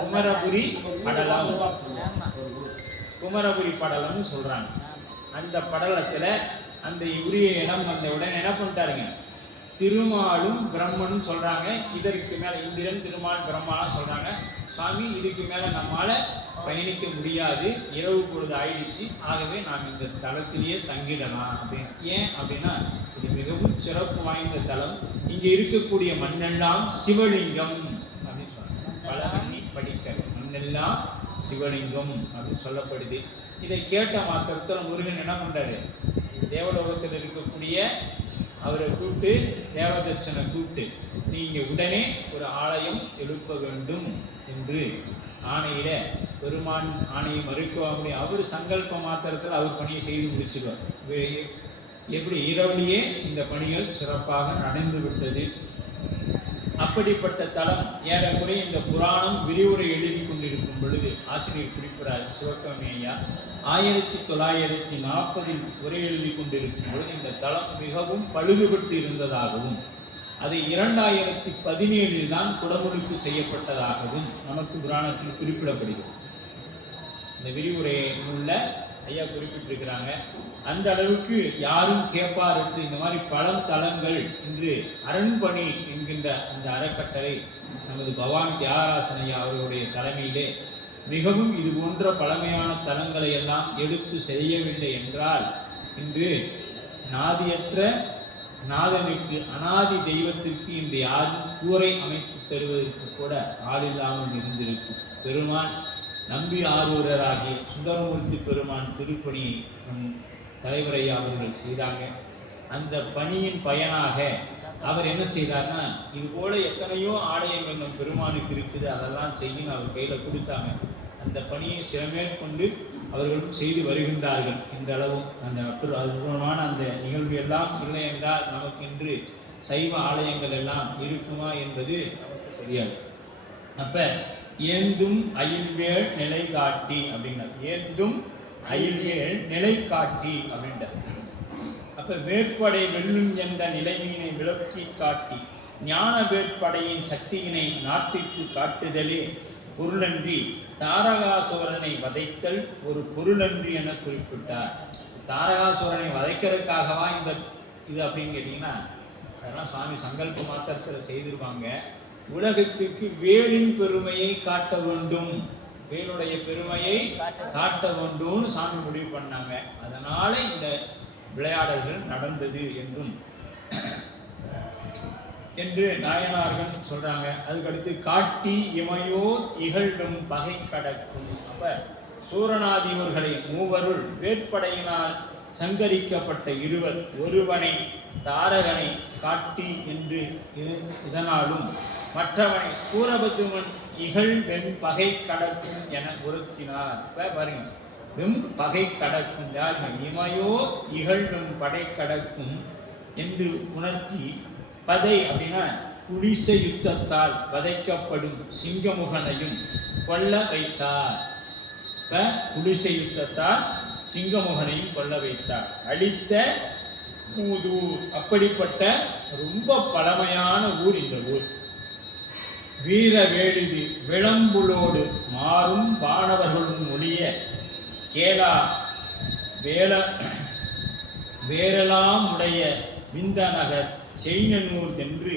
குமரபுரி படலம், குமரபுரி படலம்னு சொல்றாங்க. அந்த படலத்துல அந்த உரிய இடம் வந்த உடனே என்ன பண்ணிட்டாருங்க, திருமாலும் பிரம்மனும் சொல்றாங்க. இதற்கு மேல இந்திரன் திருமால் பிரம்மாலாம் சொல்றாங்க, சுவாமி இதுக்கு மேல நம்மால பயணிக்க முடியாது, இரவு பொழுது ஆயிடுச்சு, ஆகவே நாம் இந்த தலத்திலேயே தங்கிடலாம் அப்படின்னு. ஏன் அப்படின்னா இது மிகவும் சிறப்பு வாய்ந்த தலம். இங்க இருக்கக்கூடிய மண்ணெல்லாம் சிவலிங்கம் அப்படின்னு சொல்றாங்க. பழமண்ணி படிக்கரை மண்ணெல்லாம் சிவலிங்கம் அப்படின்னு சொல்லப்படுது. இதை கேட்ட மாத்திரத்தில் முருகன் என்ன பண்றாரு, தேவலோகத்தில் இருக்கக்கூடிய அவரை கூப்பிட்டு தேவதட்சனை கூப்பிட்டு நீங்க உடனே ஒரு ஆலயம் எழுப்ப வேண்டும் என்று ஆணையிட, பெருமான் ஆணையை மறுக்கவா முடியும்? அவர் சங்கல்ப மாத்திரத்தில் அவர் பணியை செய்து முடிச்சிடுவார். எப்படி இரவுலேயே இந்த பணிகள் சிறப்பாக நடந்து விட்டது. அப்படிப்பட்ட தலம் ஏறக்குறைய இந்த புராணம் விரிவுரை எழுதி கொண்டிருக்கும் பொழுது ஆசிரியர் குறிப்பிடார் சிவகாமி ஐயா 1940 உரை எழுதி கொண்டிருக்கும் பொழுது இந்த தலம் மிகவும் பழுதுபட்டு இருந்ததாகவும் அது 2017 தான் குடமுழுக்கு செய்யப்பட்டதாகவும் நமக்கு புராணத்தில் குறிப்பிடப்படுகிறது. இந்த விரிவுரை உள்ள ஐயா குறிப்பிட்டிருக்கிறாங்க. அந்த அளவுக்கு யாரும் கேட்பாரற்று இந்த மாதிரி பழந்தலங்கள் இன்று அரண்பணி என்கின்ற அந்த அறக்கட்டளை நமது பவானி தியாகராசன் ஐயா அவர்களுடைய தலைமையிலே மிகவும் இது போன்ற பழமையான தலங்களை எல்லாம் எடுத்து செய்யவில்லை என்றால் இன்று நாதியற்ற நாதனுக்கு அனாதி தெய்வத்திற்கு இன்று யாரும் கூரை அமைத்து தருவதற்கு கூட ஆளில்லாமல் இருந்திருக்கும். பெருமான் நம்பி ஆரூரராகிய சுந்தரமூர்த்தி பெருமான் திருப்பணியை நம் தலைவர் ஐயா அவர்கள் செய்தாங்க. அந்த பணியின் பயனாக அவர் என்ன செய்தார்னா, இது போல எத்தனையோ ஆலயங்கள் நம் பெருமானுக்கு இருக்குது, அதெல்லாம் செய்யணும் அவர் கையில் கொடுத்தாங்க. அந்த பணியை சிறமேற்கொண்டு அவர்களும் செய்து வருகின்றார்கள். இந்த அளவும் அந்த அற்புதமான அந்த நிகழ்வு எல்லாம் இல்லை என்றால் நமக்கு இன்று சைவ ஆலயங்கள் எல்லாம் இருக்குமா என்பது நமக்கு தெரியாது. அப்ப ஏந்தும் அயில்வேல் நிலை காட்டி அப்படிங்கிறார். ஏந்தும் அயில்வேல் நிலை காட்டி அப்படின்றார். அப்ப வேற்படை வெல்லும் என்ற நிலைமையினை விளக்கி காட்டி ஞான வேற்படையின் சக்தியினை நாட்டிற்கு காட்டுதலே பொருளன்றி தாரகாசுரனை வதைத்தல் ஒரு பொருளன்றி என குறிப்பிட்டார். தாரகாசுரனை வதைக்கிறதுக்காகவா இந்த இது அப்படின்னு கேட்டீங்கன்னா, அதெல்லாம் சுவாமி சங்கல்ப மாத்திரத்தில் செய்திருப்பாங்க. உலகத்துக்கு வேலின் பெருமையை காட்ட வேண்டும், வேலுடைய பெருமையை காட்ட வேண்டும்னு சாமி முடிவு பண்ணாங்க. அதனால இந்த விளையாடல்கள் நடந்தது என்றும் என்று நாயனார்கள் சொல்றாங்க. அதுக்கடுத்து காட்டி இமையோர் இகழ்வும் பகை கடக்கும். அப்ப சூரநாதியோர்களை மூவருள் வேட்படையினால் சங்கரிக்கப்பட்ட இருவர் ஒருவனை தாரகனை காட்டி என்று இதனாலும் மற்றவனை சூரபதுமன் இகழ் வெண் பகை கடக்கும் என உறுத்தினார். பாருங்க, வெம் பகை கடக்கும் யார்கள்? இமையோ இகழ் வெம் படை கடக்கும் என்று உணர்த்தி பதை அப்படின்னா குடிச யுத்தத்தால் வதைக்கப்படும் சிங்கமுகனையும் கொல்ல வைத்தார். குடிசை யுத்தத்தால் சிங்கமுகனையும் கொல்ல வைத்தார். அழித்த மூதூர். அப்படிப்பட்ட ரொம்ப பழமையான ஊர் இந்த ஊர். வீர வேடுது விளம்புளோடு மாறும் வானவர்களும் ஒளிய கேளா வேறலாம் உடைய விந்தநகர் செய்நூர் என்று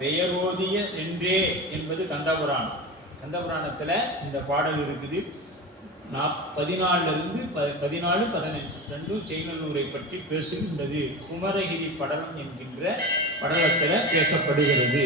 பெயரோதிய என்றே என்பது கந்தபுராணம். கந்தபுராணத்தில் இந்த பாடல் இருக்குது. 14 15 ரெண்டும் செய்நல்லூரை பற்றி பேசுகின்றது. குமரகிரி படலம் என்கின்ற படலத்தில் பேசப்படுகிறது.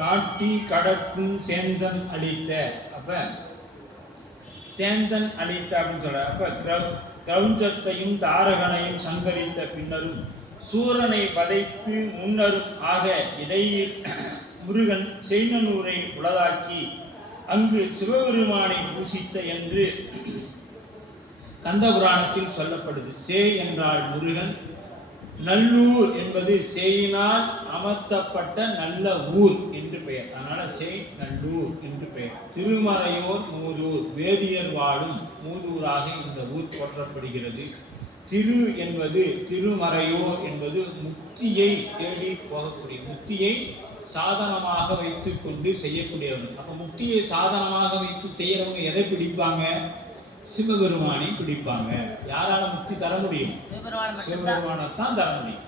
காட்டி கடக்கும் சேந்தன் அளித்த. அப்ப சேந்தன் அளித்த அப்படின்னு சொல்ற. அப்ப கிரௌஞ்சத்தையும் தாரகனையும் சங்கரித்த பின்னரும் சூரனை வதைத்து முன்னரும் ஆக இடையில் முருகன் செய்நூரை உளதாக்கி அங்கு சிவபெருமானை பூசித்த என்று கந்தபுராணத்தில் சொல்லப்படுது. சே என்றால் முருகன், நல்லூர் என்பது சேயினால் அமர்த்தப்பட்ட நல்ல ஊர் என்று பெயர். அதனால சேய் நல்லூர் என்று பெயர். திருமறையோர் மூதூர், வேதியர் வாழும் மூதூராக இந்த ஊர் போற்றப்படுகிறது. திரு என்பது திருமறையோர் என்பது முக்தியை தேடி போகக்கூடிய, முக்தியை சாதனமாக வைத்து கொண்டு செய்யக்கூடியவர்கள். அப்ப முக்தியை சாதனமாக வைத்து செய்யறவங்க எதை பிடிப்பாங்க? சிவபெருமானை பிடிப்பாங்க. யாரால முக்தி தர முடியும்? சிவபெருமானை தான் தர முடியும்.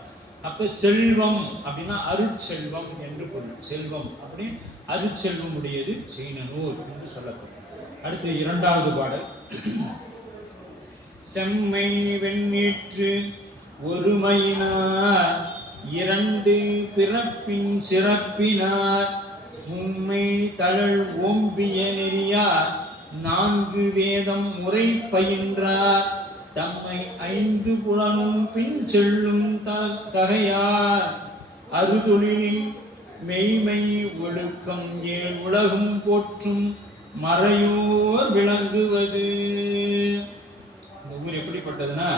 அப்ப செல்வம் அப்படின்னா அருட்செல்வம் என்று பொருள். செல்வம் அப்படி அருட்செல்வம் உடையது செய்நூர் என்று சொல்லப்படும். அடுத்து 2வது பாடல். செம்மை வெண்ணீற்று ஒருமையினார் 2 பிறப்பின் சிறப்பினார் உண்மை தழல் ஓம்பிய நெறியார் 4 வேதம் முறை பயின்றார் தம்மை 5 புலனும் பின் செல்லும் தகையார் அறுதொழிலின் மெய்மை ஒழுக்கம் 7 உலகும் போற்றும் மறையோர் விளங்குவது. இந்த ஊர் எப்படிப்பட்டதுன்னா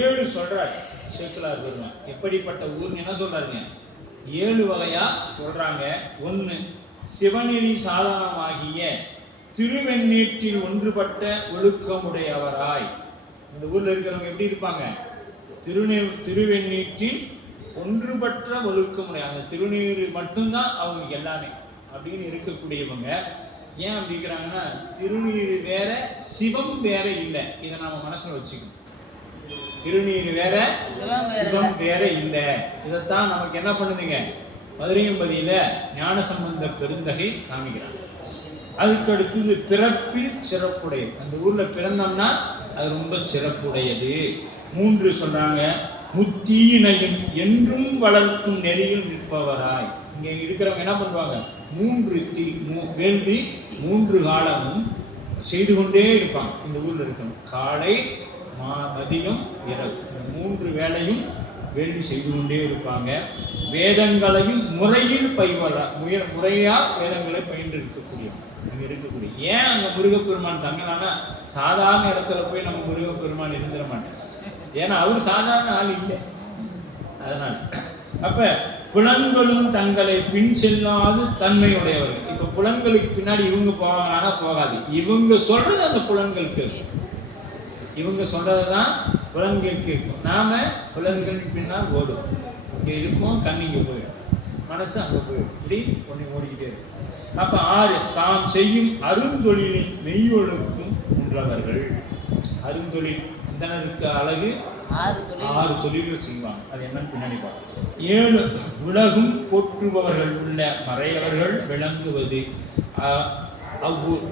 7 சொல்றார் சேக்கிழார் பெருமான். எப்படிப்பட்ட ஊர்னு என்ன சொல்றாருங்க? 7 வகையா சொல்றாங்க. 1, சிவநெறி சாதனமாகிய திருவெண்ணீற்றில் ஒன்றுபட்ட ஒழுக்கமுடையவராய். இந்த ஊர்ல இருக்கிறவங்க எப்படி இருப்பாங்க? திருவெண்ணீற்றில் ஒன்றுபட்ட ஒழுக்கமுடைய, அந்த திருநீர் மட்டும்தான் அவங்களுக்கு எல்லாமே அப்படின்னு இருக்கக்கூடியவங்க. ஏன் அப்படிங்கிறாங்கன்னா திருநீர் வேற சிவம் வேற இல்லை. இதை நம்ம மனசுல வச்சுக்கணும். திருநீர் வேற, சிவம் வேற இல்லை. இதைத்தான் நமக்கு என்ன பண்ணுதுங்க மதுரையம்பதியில ஞானசம்பந்த பெருந்தகை காமிக்கிறாங்க. அதுக்கு அடுத்தது பிறப்பில் சிறப்புடையது. அந்த ஊர்ல பிறந்தோம்னா அது ரொம்ப சிறப்புடையது. 3 சொல்றாங்க. முத்தீனையும் என்றும் வளர்க்கும் நெறியில் நிற்பவராய். இங்க இருக்கிறவங்க என்ன பண்ணுவாங்க, 3 வேள்வி 3 காலமும் செய்து கொண்டே இருப்பாங்க. இந்த ஊர்ல இருக்கணும் காலை மதியம் இரவு 3 வேளையும் வேள்வி செய்து கொண்டே இருப்பாங்க. வேதங்களையும் முறையில் முறையா வேதங்களை பயின்று இருக்கக்கூடியவங்க அங்க இருக்கக்கூடிய. ஏன் அங்க முருகப்பெருமான் தங்கலான்னா சாதாரண இடத்துல போய் நம்ம முருகப்பெருமான் இருந்துட மாட்டோம். ஏன்னா அவர் சாதாரண ஆள் இல்லை. அதனால அப்ப புலன்களும் தங்களை பின் செல்லாது தன்மையுடையவர்கள். இப்ப புலன்களுக்கு பின்னாடி இவங்க போவாங்கன்னா போகாது. இவங்க சொல்றது அந்த புலன்களுக்கு, இவங்க சொல்றதுதான் புலன்கள் கேட்கும். நாம புலன்களுக்கு பின்னால் ஓடும். இங்க இருக்கும், கண் இங்க போயிடும், மனசு அங்க போயிடும், இப்படி ஒண்ணு ஓடிக்கிட்டே இருக்கும். அப்ப 6 தாம் செய்யும் அருந்தொழிலின் மெய்யொழுக்கும் உள்ளவர்கள். அருந்தொழில் அந்தனருக்கு அழகு 6 தொழில்கள் செய்வாங்க. அது என்னன்னு பின்னாடி பார்ப்போம். 7 உலகும் போற்றுபவர்கள் உள்ள மறையவர்கள் விளங்குவது. அவ்வூர்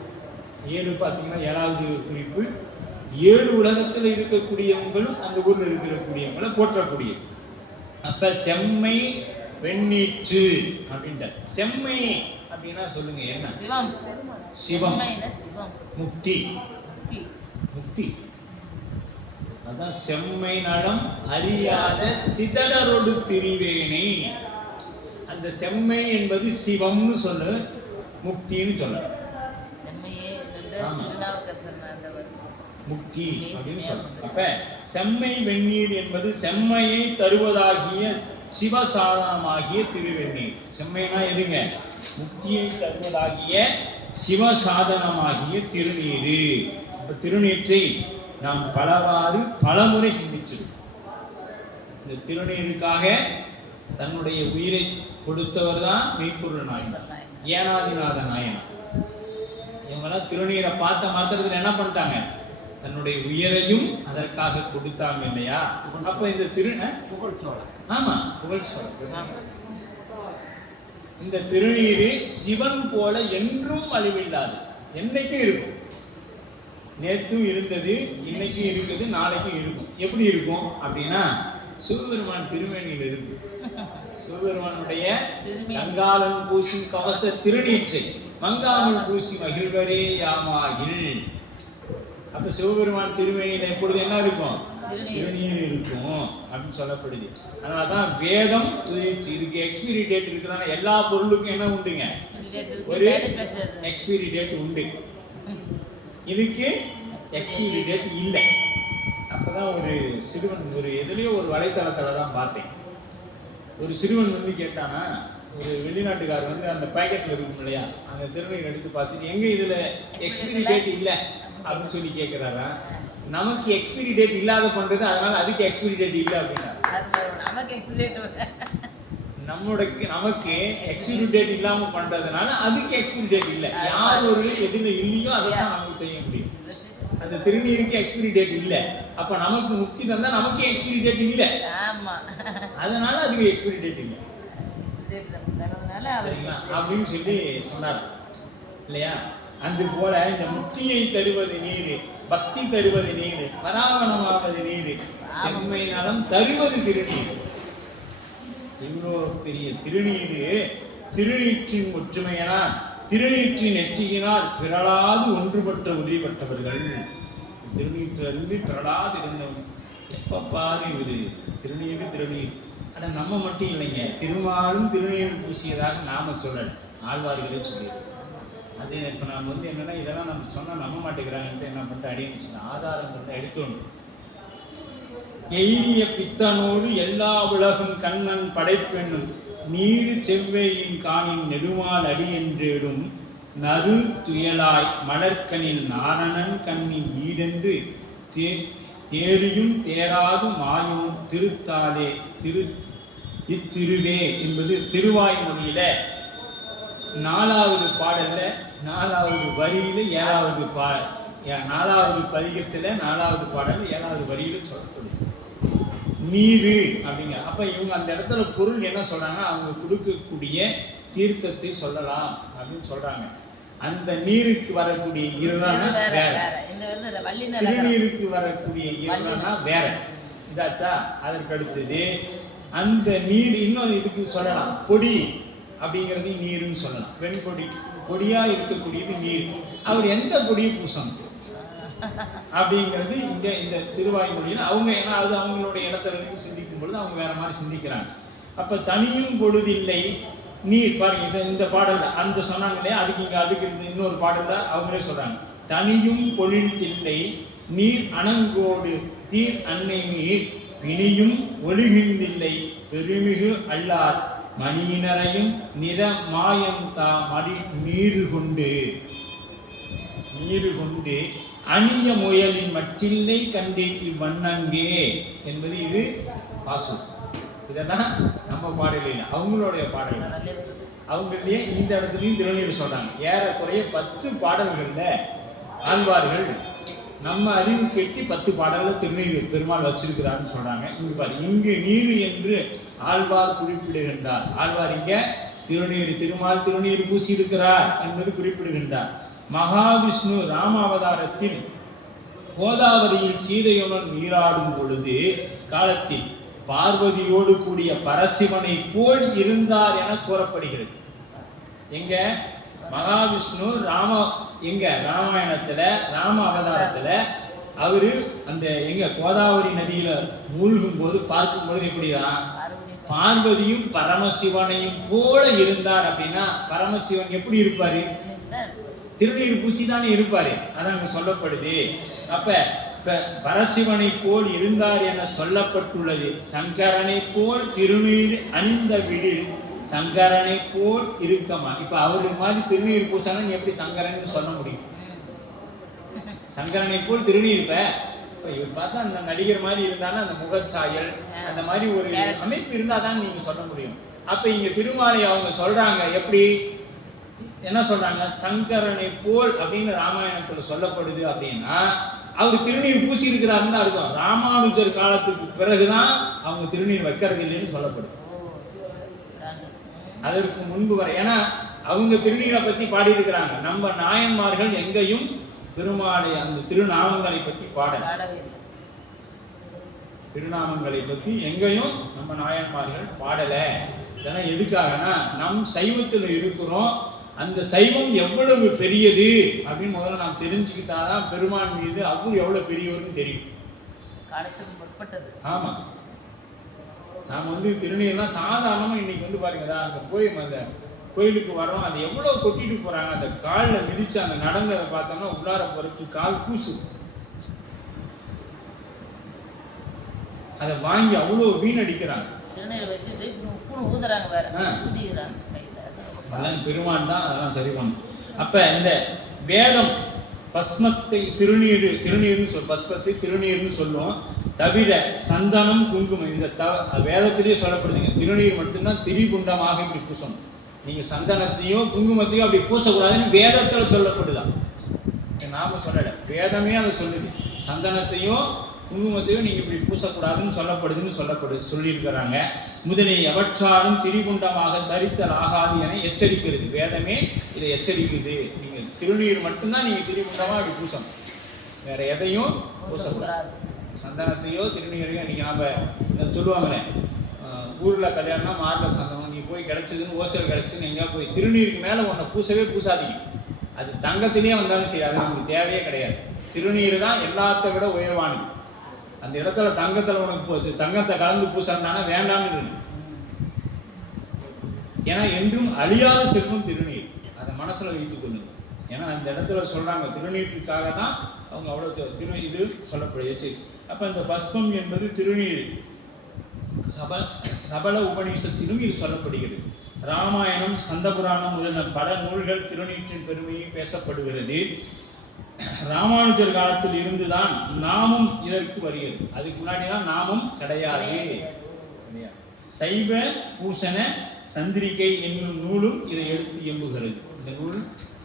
7 பார்த்தீங்கன்னா 7வது குறிப்பு. 7 உலகத்தில் இருக்கக்கூடியவங்களும் அந்த ஊர்ல இருக்கக்கூடியவங்களை போற்றக்கூடிய. அப்ப செம்மை வெண்ணீற்று அப்படின்ற. செம்மை அப்படின்னா சொல்லுங்க என்ன? சிவம். சிவம் முக்தி. முக்தி அதான் செம்மை நடம் அறியாத சிதடரோடு திரிவேனை. அந்த செம்மை என்பது சிவம்னு சொல்லு, முக்தின்னு சொல்ல. முக்தி அப்படின்னு சொல்ல. அப்ப செம்மை வெந்நீர் என்பது செம்மையை தருவதாகிய சிவசாதனமாகிய திருவெண்ணீர். செம்மைனா எதுங்க? முக்தியை தருவதாகிய சிவசாதனமாகிய திருநீரு. அப்ப திருநீற்றை நாம் பலமுறை சிந்திச்சிருக்கோம். இந்த திருநீருக்காக தன்னுடைய உயிரை கொடுத்தவர் தான் மெய்ப்பொருள் நாயனார், ஏனாதிநாத நாயனார். இவங்கெல்லாம் திருநீரை பார்த்த மாத்திரத்தில் என்ன பண்ணிட்டாங்க? தன்னுடைய உயிரையும் அதற்காக கொடுத்தாங்க இல்லையா? அப்ப இந்த புகழ்ச்சோழர். ஆமா, புகழ்ச்சோழர். இந்த திருநீரு சிவன் போல என்றும் அழிவில்லாது, என்னைக்கும் இருக்கும். நேற்றும் இருந்தது, இன்னைக்கும் இருக்குது, நாளைக்கும் இருக்கும். எப்படி இருக்கும் அப்படின்னா சிவபெருமான் திருமேனியில் இருக்கு. சிவபெருமானுடைய கங்காளன் பூசி கவச திருநீற்றை மங்காமல் பூசி மகிழ்வரே யாமாகில். அப்ப சிவபெருமான் திருமேனியில எப்பொழுது என்ன இருக்கும்? திருநீர் இருக்கும் அப்படின்னு சொல்லப்படுது. அதனாலதான் வேதம் இதுக்கு எக்ஸ்பீரி டேட் இருக்குதான. எல்லா பொருளுக்கும் என்ன உண்டுங்க? ஒரு எக்ஸ்பீரி டேட் உண்டு. இதுக்கு எக்ஸ்பீரி டேட் இல்லை. அப்பதான் ஒரு சிறுவன் ஒரு எதுலேயோ ஒரு வலைத்தளத்தில் தான் பார்த்தேன். ஒரு சிறுவன் வந்து கேட்டானா, ஒரு வெளிநாட்டுக்காரர் வந்து அந்த பேக்கெட்டில் இருக்கும் இல்லையா, அந்த திருநீர் எடுத்து பார்த்துட்டு எங்கே இதில் எக்ஸ்பீரி டேட் இல்லை அப்படின்னு சொல்லி கேட்குறாரா. நமக்கு எக்ஸ்பீரி டேட் இல்லாத பண்ணுறது, அதனால அதுக்கு எக்ஸ்பீரி டேட் இல்லை அப்படின்னா. நமக்கு எக்ஸ்பீரி டேட் இல்லாமல் பண்ணுறதுனால அதுக்கு எக்ஸ்பீரி டேட் இல்லை. யார் ஒரு எதில் இல்லையோ அதை தான் நமக்கு செய்ய முடியும். அந்த திருநீருக்கு எக்ஸ்பீரி டேட் இல்லை. அப்போ நமக்கு முக்தி தந்தா நமக்கு எக்ஸ்பீரி டேட் இல்லை, அதனால அதுக்கு எக்ஸ்பீரி டேட் இல்லை. சரிங்களா அப்படின்னு சொல்லி சொன்னார் இல்லையா? அது போல இந்த முக்தியை தருவது நீர், பக்தி தருவது நீர், பராவணமாவது நீர், செம்மை நலம் தருவது திருநீர். இவ்வளோ பெரிய திருநீரு. திருநீற்றின் ஒற்றுமையனால் திருநீற்றின் நெற்றியினால் பிறளாது ஒன்றுபட்ட உதவிப்பட்டவர்கள். திருநீற்றிலிருந்து பிறளாது இருந்தவங்க. எப்ப பாரு இவரு திருநீர் திருநீர். ஆனா நம்ம மட்டும் இல்லைங்க, திருமாலும் திருநீர் பூசியதாக நாம சொல்லல, ஆழ்வார்களே சொல்லிடுறோம். அது இப்போ நாம் வந்து என்னன்னா இதெல்லாம் நம்ம சொன்னால் நம்ப மாட்டேங்கிறாங்கன்ட்டு என்ன பண்ணிட்டு அடிச்சு ஆதாரங்கள் எடுத்தோம். எய்திய பித்தனோடு எல்லா உலகும் கண்ணன் படைப்பெண்ணும் நீரு செவ்வையின் காணின் நெடுமால் அடி என்றேடும் நறு துயலாய் மலர்கனில் நாரணன் கண்ணின் வீதென்று தேரியும் தேராது மாயும் திருத்தாலே இத்திருவே என்பது திருவாய்மொழியில 4வது பாடல்ல 4வது வரியில 7வது 4வது பதிகத்துல 4வது பாடல் 7வது வரியில சொல்லப்படுது. நீரு அப்படிங்க. அப்ப இவங்க அந்த இடத்துல பொருள் என்ன சொல்றாங்க, அவங்க கொடுக்கக்கூடிய தீர்த்தத்தை சொல்லலாம் அப்படின்னு சொல்றாங்க. அந்த நீருக்கு வரக்கூடிய ஈரனா வேற, திருநீருக்கு வரக்கூடிய ஈரனா வேற. இதாச்சா? அதற்கு அடுத்தது அந்த நீர் இன்னொரு இதுக்கு சொல்லலாம், பொடி அப்படிங்கிறது நீருன்னு சொல்லலாம். வெண்பொடி பொடியா இருக்கக்கூடியது நீர். அவர் எந்த பொடியை பூசணும் அப்படிங்கிறது இங்க இந்த திருவாய்மொழியில் அவங்க, ஏன்னா அது அவங்களுடைய இடத்துல இருந்து சிந்திக்கும் பொழுது அவங்க வேற மாதிரி சிந்திக்கிறாங்க. அப்ப தனியும் பொழுதில்லை நீர் பாருங்க, இந்த பாடல்ல அந்த சொன்னாங்க இல்லையா, அதுக்கு இன்னொரு பாடல்ல அவங்களே சொல்றாங்க, தனியும் பொழில்தில்லை நீர் அணங்கோடு தீர் அன்னை நீர் பிணியும் ஒழுகின்றில்லை பெருமிகு அல்லார் மணியினரையும் நிற மாயம் தா மடி நீரு கொண்டு அணிய முயலின் மற்றில்லை கண்டே இவ்வண்ணங்கே என்பது இது பாசு. இதெல்லாம் நம்ம பாடல, அவங்களுடைய பாடல். அவங்களே இந்த இடத்துலையும் திருநீர் சொல்றாங்க. ஏறக்குறைய 10 பாடல்கள்ல ஆழ்வார்கள் நம்ம அறிவு கேட்டு 10 பாடல்கள் திருநீர் பெருமாள் வச்சிருக்கிறாருன்னு சொல்றாங்க. இங்க பாரு, இங்கு நீர் என்று ஆழ்வார் குறிப்பிடுகின்றார். ஆழ்வார் இங்க திருமால் திருநீர் பூசி இருக்கிறார் என்பது குறிப்பிடுகின்றார். மகாவிஷ்ணு ராமாவதாரத்தில் கோதாவரியில் சீதையுடன் நீராடும் பொழுது காலத்தில் பார்வதியோடு கூடிய பரசிவனை போல் இருந்தார் என கூறப்படுகிறது. எங்க மகாவிஷ்ணு ராமாயணத்துல ராம அவதாரத்துல அவரு அந்த கோதாவரி நதியில மூழ்கும் போது பார்க்கும் பொழுது எப்படிதான் பார்வதியும் பரமசிவனையும் போல இருந்தார். அப்படின்னா பரமசிவன் எப்படி இருப்பாரு? திருநீர் பூசி தானே இருப்பாரு. அதான் சொல்லப்படுது. அப்ப பரசிவனை போல் இருந்தார் என சொல்லப்பட்டுள்ளது. சங்கரனை போல் திருநீர் அணிந்த விடில் சங்கரனை போல் இருக்கமா. இப்ப அவரு மாதிரி திருநீர் பூசானா எப்படி சங்கரன் சொல்ல முடியும்? சங்கரனை போல் திருநீர். இப்ப இவர் பார்த்தா அந்த நடிகர் மாதிரி இருந்தாலும் அந்த முகச்சாயல் அந்த மாதிரி ஒரு அமைப்பு இருந்தாதான் நீங்க சொல்ல முடியும். அப்ப இங்க திருமாலை அவங்க சொல்றாங்க, எப்படி என்ன சொல்றாங்க? சங்கரனை போல் அப்படின்னு ராமாயணத்துல சொல்லப்படுது. அப்படின்னா அவர் திருநீர் பூசி இருக்கிறாருன்னு அர்த்தம். ராமானுஜர் காலத்துக்கு பிறகுதான் அவங்க திருநீர் வைக்கிறது இல்லைன்னு சொல்லப்படுது. அதற்கு முன்பு வரை, ஏன்னா அவங்க திருநீரை பத்தி பாடி இருக்கிறாங்க. நம்ம நாயன்மார்கள் எங்கேயும் பெருமாளை அந்த திருநாமங்களை பற்றி திருநாமங்களை பற்றி எங்கேயும் நம்ம நாயன்மார்கள் பாடல. இதெல்லாம் எதுக்காகனா, நம் சைவத்தில் இருக்கிறோம். அந்த சைவம் எவ்வளவு பெரியது அப்படின்னு முதல்ல நாம் தெரிஞ்சுக்கிட்டாதான் பெருமான் மீது அவர் எவ்வளவு பெரியவர்னு தெரியும். ஆமா, நாம் திருநீர்லாம் சாதாரணமா இன்னைக்கு பாருங்க, அங்க போய் அந்த கோயிலுக்கு வரோம், அது எவ்வளவு கொட்டிட்டு போறாங்க. அந்த காலில் மிதிச்சு அந்த நடந்ததை பார்த்தோம்னா உள்ளார போறதுக்கு கால் கூசு. அதை வாங்கி அவ்வளோ வீணடிக்கிறாங்க. அதெல்லாம் பெருமான் தான் அதெல்லாம் சரி பண்ணும். அப்ப இந்த வேதம் பஸ்மத்தை திருநீர்னு பஸ்மத்தை திருநீர்னு சொல்லுவோம். தவிர சந்தனம் குங்குமம் இந்த வேதத்திலேயே சொல்லப்படுதுங்க. திருநீர் மட்டும்தான் திரிகுண்டமாக இப்படி பூசணும். நீங்க சந்தனத்தையோ குங்குமத்தையோ அப்படி பூசக்கூடாதுன்னு வேதத்தில் சொல்லப்படுதான். நாம சொல்லல, வேதமே அதை சொல்லுது. சந்தனத்தையோ குங்குமத்தையோ நீங்க இப்படி பூசக்கூடாதுன்னு சொல்லப்படுதுன்னு சொல்லியிருக்கிறாங்க. முதலில் எவற்றாலும் திரிகுண்டமாக தரித்தல் ஆகாது என எச்சரிக்கிறது. வேதமே இதை எச்சரிக்குது. நீங்க திருநீர் மட்டும்தான் நீங்க திரிகுண்டமா அப்படி பூசணும், வேற எதையும் பூசக்கூடாது. சந்தனத்தையோ திருநீரையோ நீங்க நாம சொல்லுவாங்களே, ஊர்ல கல்யாணம்னா மார்ல சந்தனம் நீ போய் கிடைச்சதுன்னு ஓசல் கிடைச்சுன்னு எங்கேயா போய் திருநீருக்கு மேல உன்னை பூசவே பூசாதீங்க. அது தங்கத்திலேயே வந்தாலும் சரி, அது நமக்கு தேவையே கிடையாது. திருநீர் தான் எல்லாத்த விட உயர்வானது. அந்த இடத்துல தங்கத்துல உனக்கு தங்கத்தை கலந்து பூசானா வேண்டாம்னு இருக்கு. ஏன்னா என்றும் அழியாத செல்வம் திருநீர், அதை மனசுல வைத்துக் கொள்ளுங்க. ஏன்னா அந்த இடத்துல சொல்றாங்க திருநீருக்காக தான் அவங்க அவ்வளவு இது சொல்லப்படுது. அப்ப இந்த பஸ்மம் என்பது திருநீர். சபல உபநிஷத்திலும் இது சொல்லப்படுகிறது. ராமாயணம், ஸ்கந்தபுராணம் முதலான பல நூல்கள் திருநீற்றின் பெருமையை பேசப்படுகிறது. ராமானுஜர் காலத்தில் இருந்துதான் நாமம் இதற்கு வருகிறது. அதுக்கு முன்னாடிதான் நாமம் கிடையாது. சைவ பூசண சந்திரிகை என்னும் நூலும் இதை எடுத்து எம்புகிறது.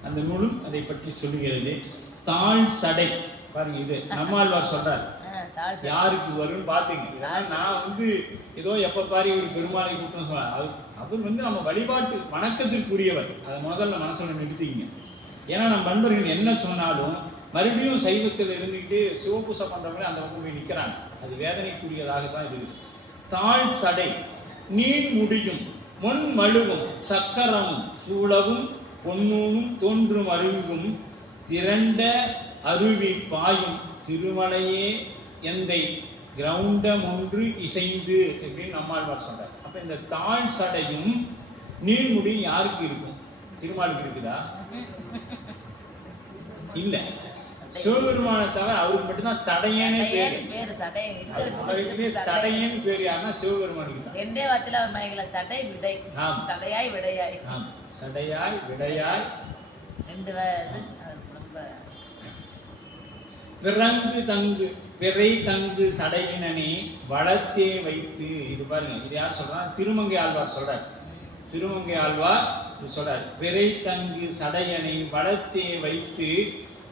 அந்த நூலும் அதை பற்றி சொல்லுகிறது. தாழ் சடை பாருங்க, இது நம்மாழ்வார் சொல்றார். யாருக்கு வரும்னு பாத்துங்க. நான் வந்து ஏதோ எப்ப பாரு ஒரு பெருமாளை கூட்டம் சொல்ல, அவர் வந்து நம்ம வழிபாட்டு வணக்கத்திற்குரியவர். அதை முதல்ல மனசுல நிறுத்திங்க. ஏன்னா நம்ம நண்பர்கள் என்ன சொன்னாலும் மறுபடியும் சைவத்தில் இருந்துக்கிட்டு சிவபூசை பண்றவங்க அந்த பக்கம் போய் நிற்கிறாங்க. அது வேதனைக்குரியதாக தான் இருக்குது. தாழ் சடை நீள் முடியும் முன் மழுவும் சக்கரமும் சூழவும் பொன்னூனும் தோன்றும் அருங்கும் திரண்ட அருவி பாயும் திருமலையே எந்தை கிரவுண்டம் ஒன்று இசைந்து அப்படின்னு நம்மாழ்வார் சொல்றார். அப்ப இந்த தாழ் சடையும் நீள்முடியும் யாருக்கு இருக்கும்? திருமாலுக்கு இருக்குதா? இல்ல. சிவபெருமான தவிர அவருக்கு மட்டும்தான் சடையனே பேரு. அவருக்கு சடையன் பேரு யாருன்னா சிவபெருமானுக்கு தான். ரெண்டே வார்த்தையில அவர் மயங்கல சடை விடை. சடையாய் விடையாய். சடையாய் விடையாய் ரெண்டு ரொம்ப பிறங்கு தங்கு பிறை தங்கு சடையினனே வளத்தே வைத்து. இது பாருங்க, இது யார் சொல்றாங்க? திருமங்கை ஆழ்வார் சொல்றார். திருமங்கை ஆழ்வார் சொல்றார், பிறை தங்கு சடையனை வளத்தே வைத்து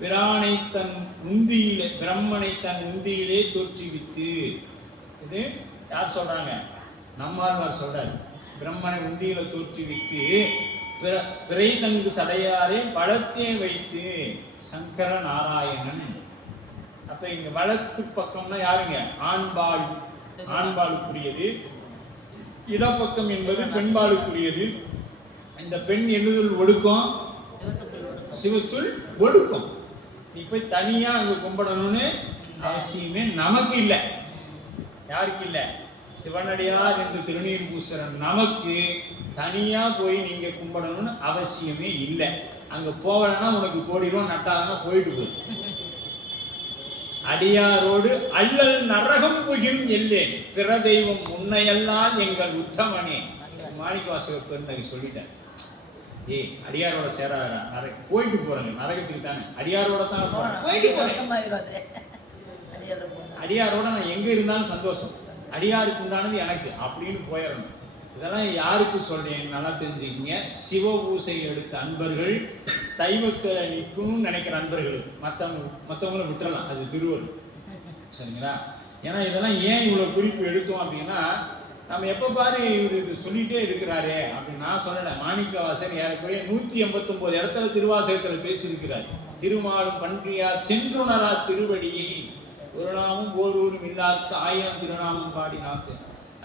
பிரானை தன் உந்தியிலே பிரம்மனை தன் உந்தியிலே தோற்றுவித்து. இது யார் சொல்றாங்க? நம்மாழ்வார் சொல்றார். பிரம்மனை உந்தியில தோற்றுவித்து பிறை தங்கு சடையாரே வளத்தே வைத்து சங்கர நாராயணன். அப்ப இங்க வலத்து பக்கம்னா யாருங்க? ஆண்பால், ஆண்பாலுக்குரியது. இடப்பக்கம் என்பது பெண்பாலுக்குரியது. இந்த பெண் எழுதல் ஒடுக்கம், சிவத்துள் ஒடுக்கம். நீ போய் தனியா அங்க கும்பிடணும்னு அவசியமே நமக்கு இல்லை. யாருக்கு இல்லை? சிவனடியார் என்று திருநீர் பூசுற நமக்கு தனியா போய் நீங்க கும்பிடணும்னு அவசியமே இல்லை. அங்க போகலன்னா உனக்கு கோடி ரூபா நட்டாங்கன்னா போயிட்டு போய் அடியாரோடு அல்லல் நரகம் புகின் எல்லேன் பிற தெய்வம் உன்னையெல்லாம் எங்கள் உத்தமனே. மாணிக்க வாசகர் பெருந்தகை சொல்லிட்டேன். அடியாரோட சேராதா? போயிட்டு போறாங்க நரகத்துக்கு தானே. அடியாரோட தான் போயிட்டு போறேன். அடியாரோட நான் எங்க இருந்தாலும் சந்தோஷம். அடியாருக்கு உண்டானது எனக்கு அப்படின்னு போயிடணும். இதெல்லாம் யாருக்கு சொல்றேன் நல்லா தெரிஞ்சுக்கிங்க. சிவபூசை எடுத்த அன்பர்கள், சைவத்தில் நிற்கணும்னு நினைக்கிற அன்பர்களுக்கு. மற்றவங்களை விட்டுறலாம், அது திருவள்ளுவர். சரிங்களா? ஏன்னா இதெல்லாம் ஏன் இவ்வளோ குறிப்பு எடுத்தோம் அப்படின்னா, நம்ம எப்போ பாரு இவர் இது சொல்லிகிட்டே இருக்கிறாரே அப்படின்னு நான் சொல்லலை. மாணிக்கவாசகர் ஏறக்குறைய 189 இடத்துல திருவாசகத்தில் பேசியிருக்கிறார். திருமாலும் பன்றியார் சென்றுணரா திருவடியை ஒரு நாமும் ஓரூரும் இல்லாத 1000 திருநாமம் பாடினாக்கு.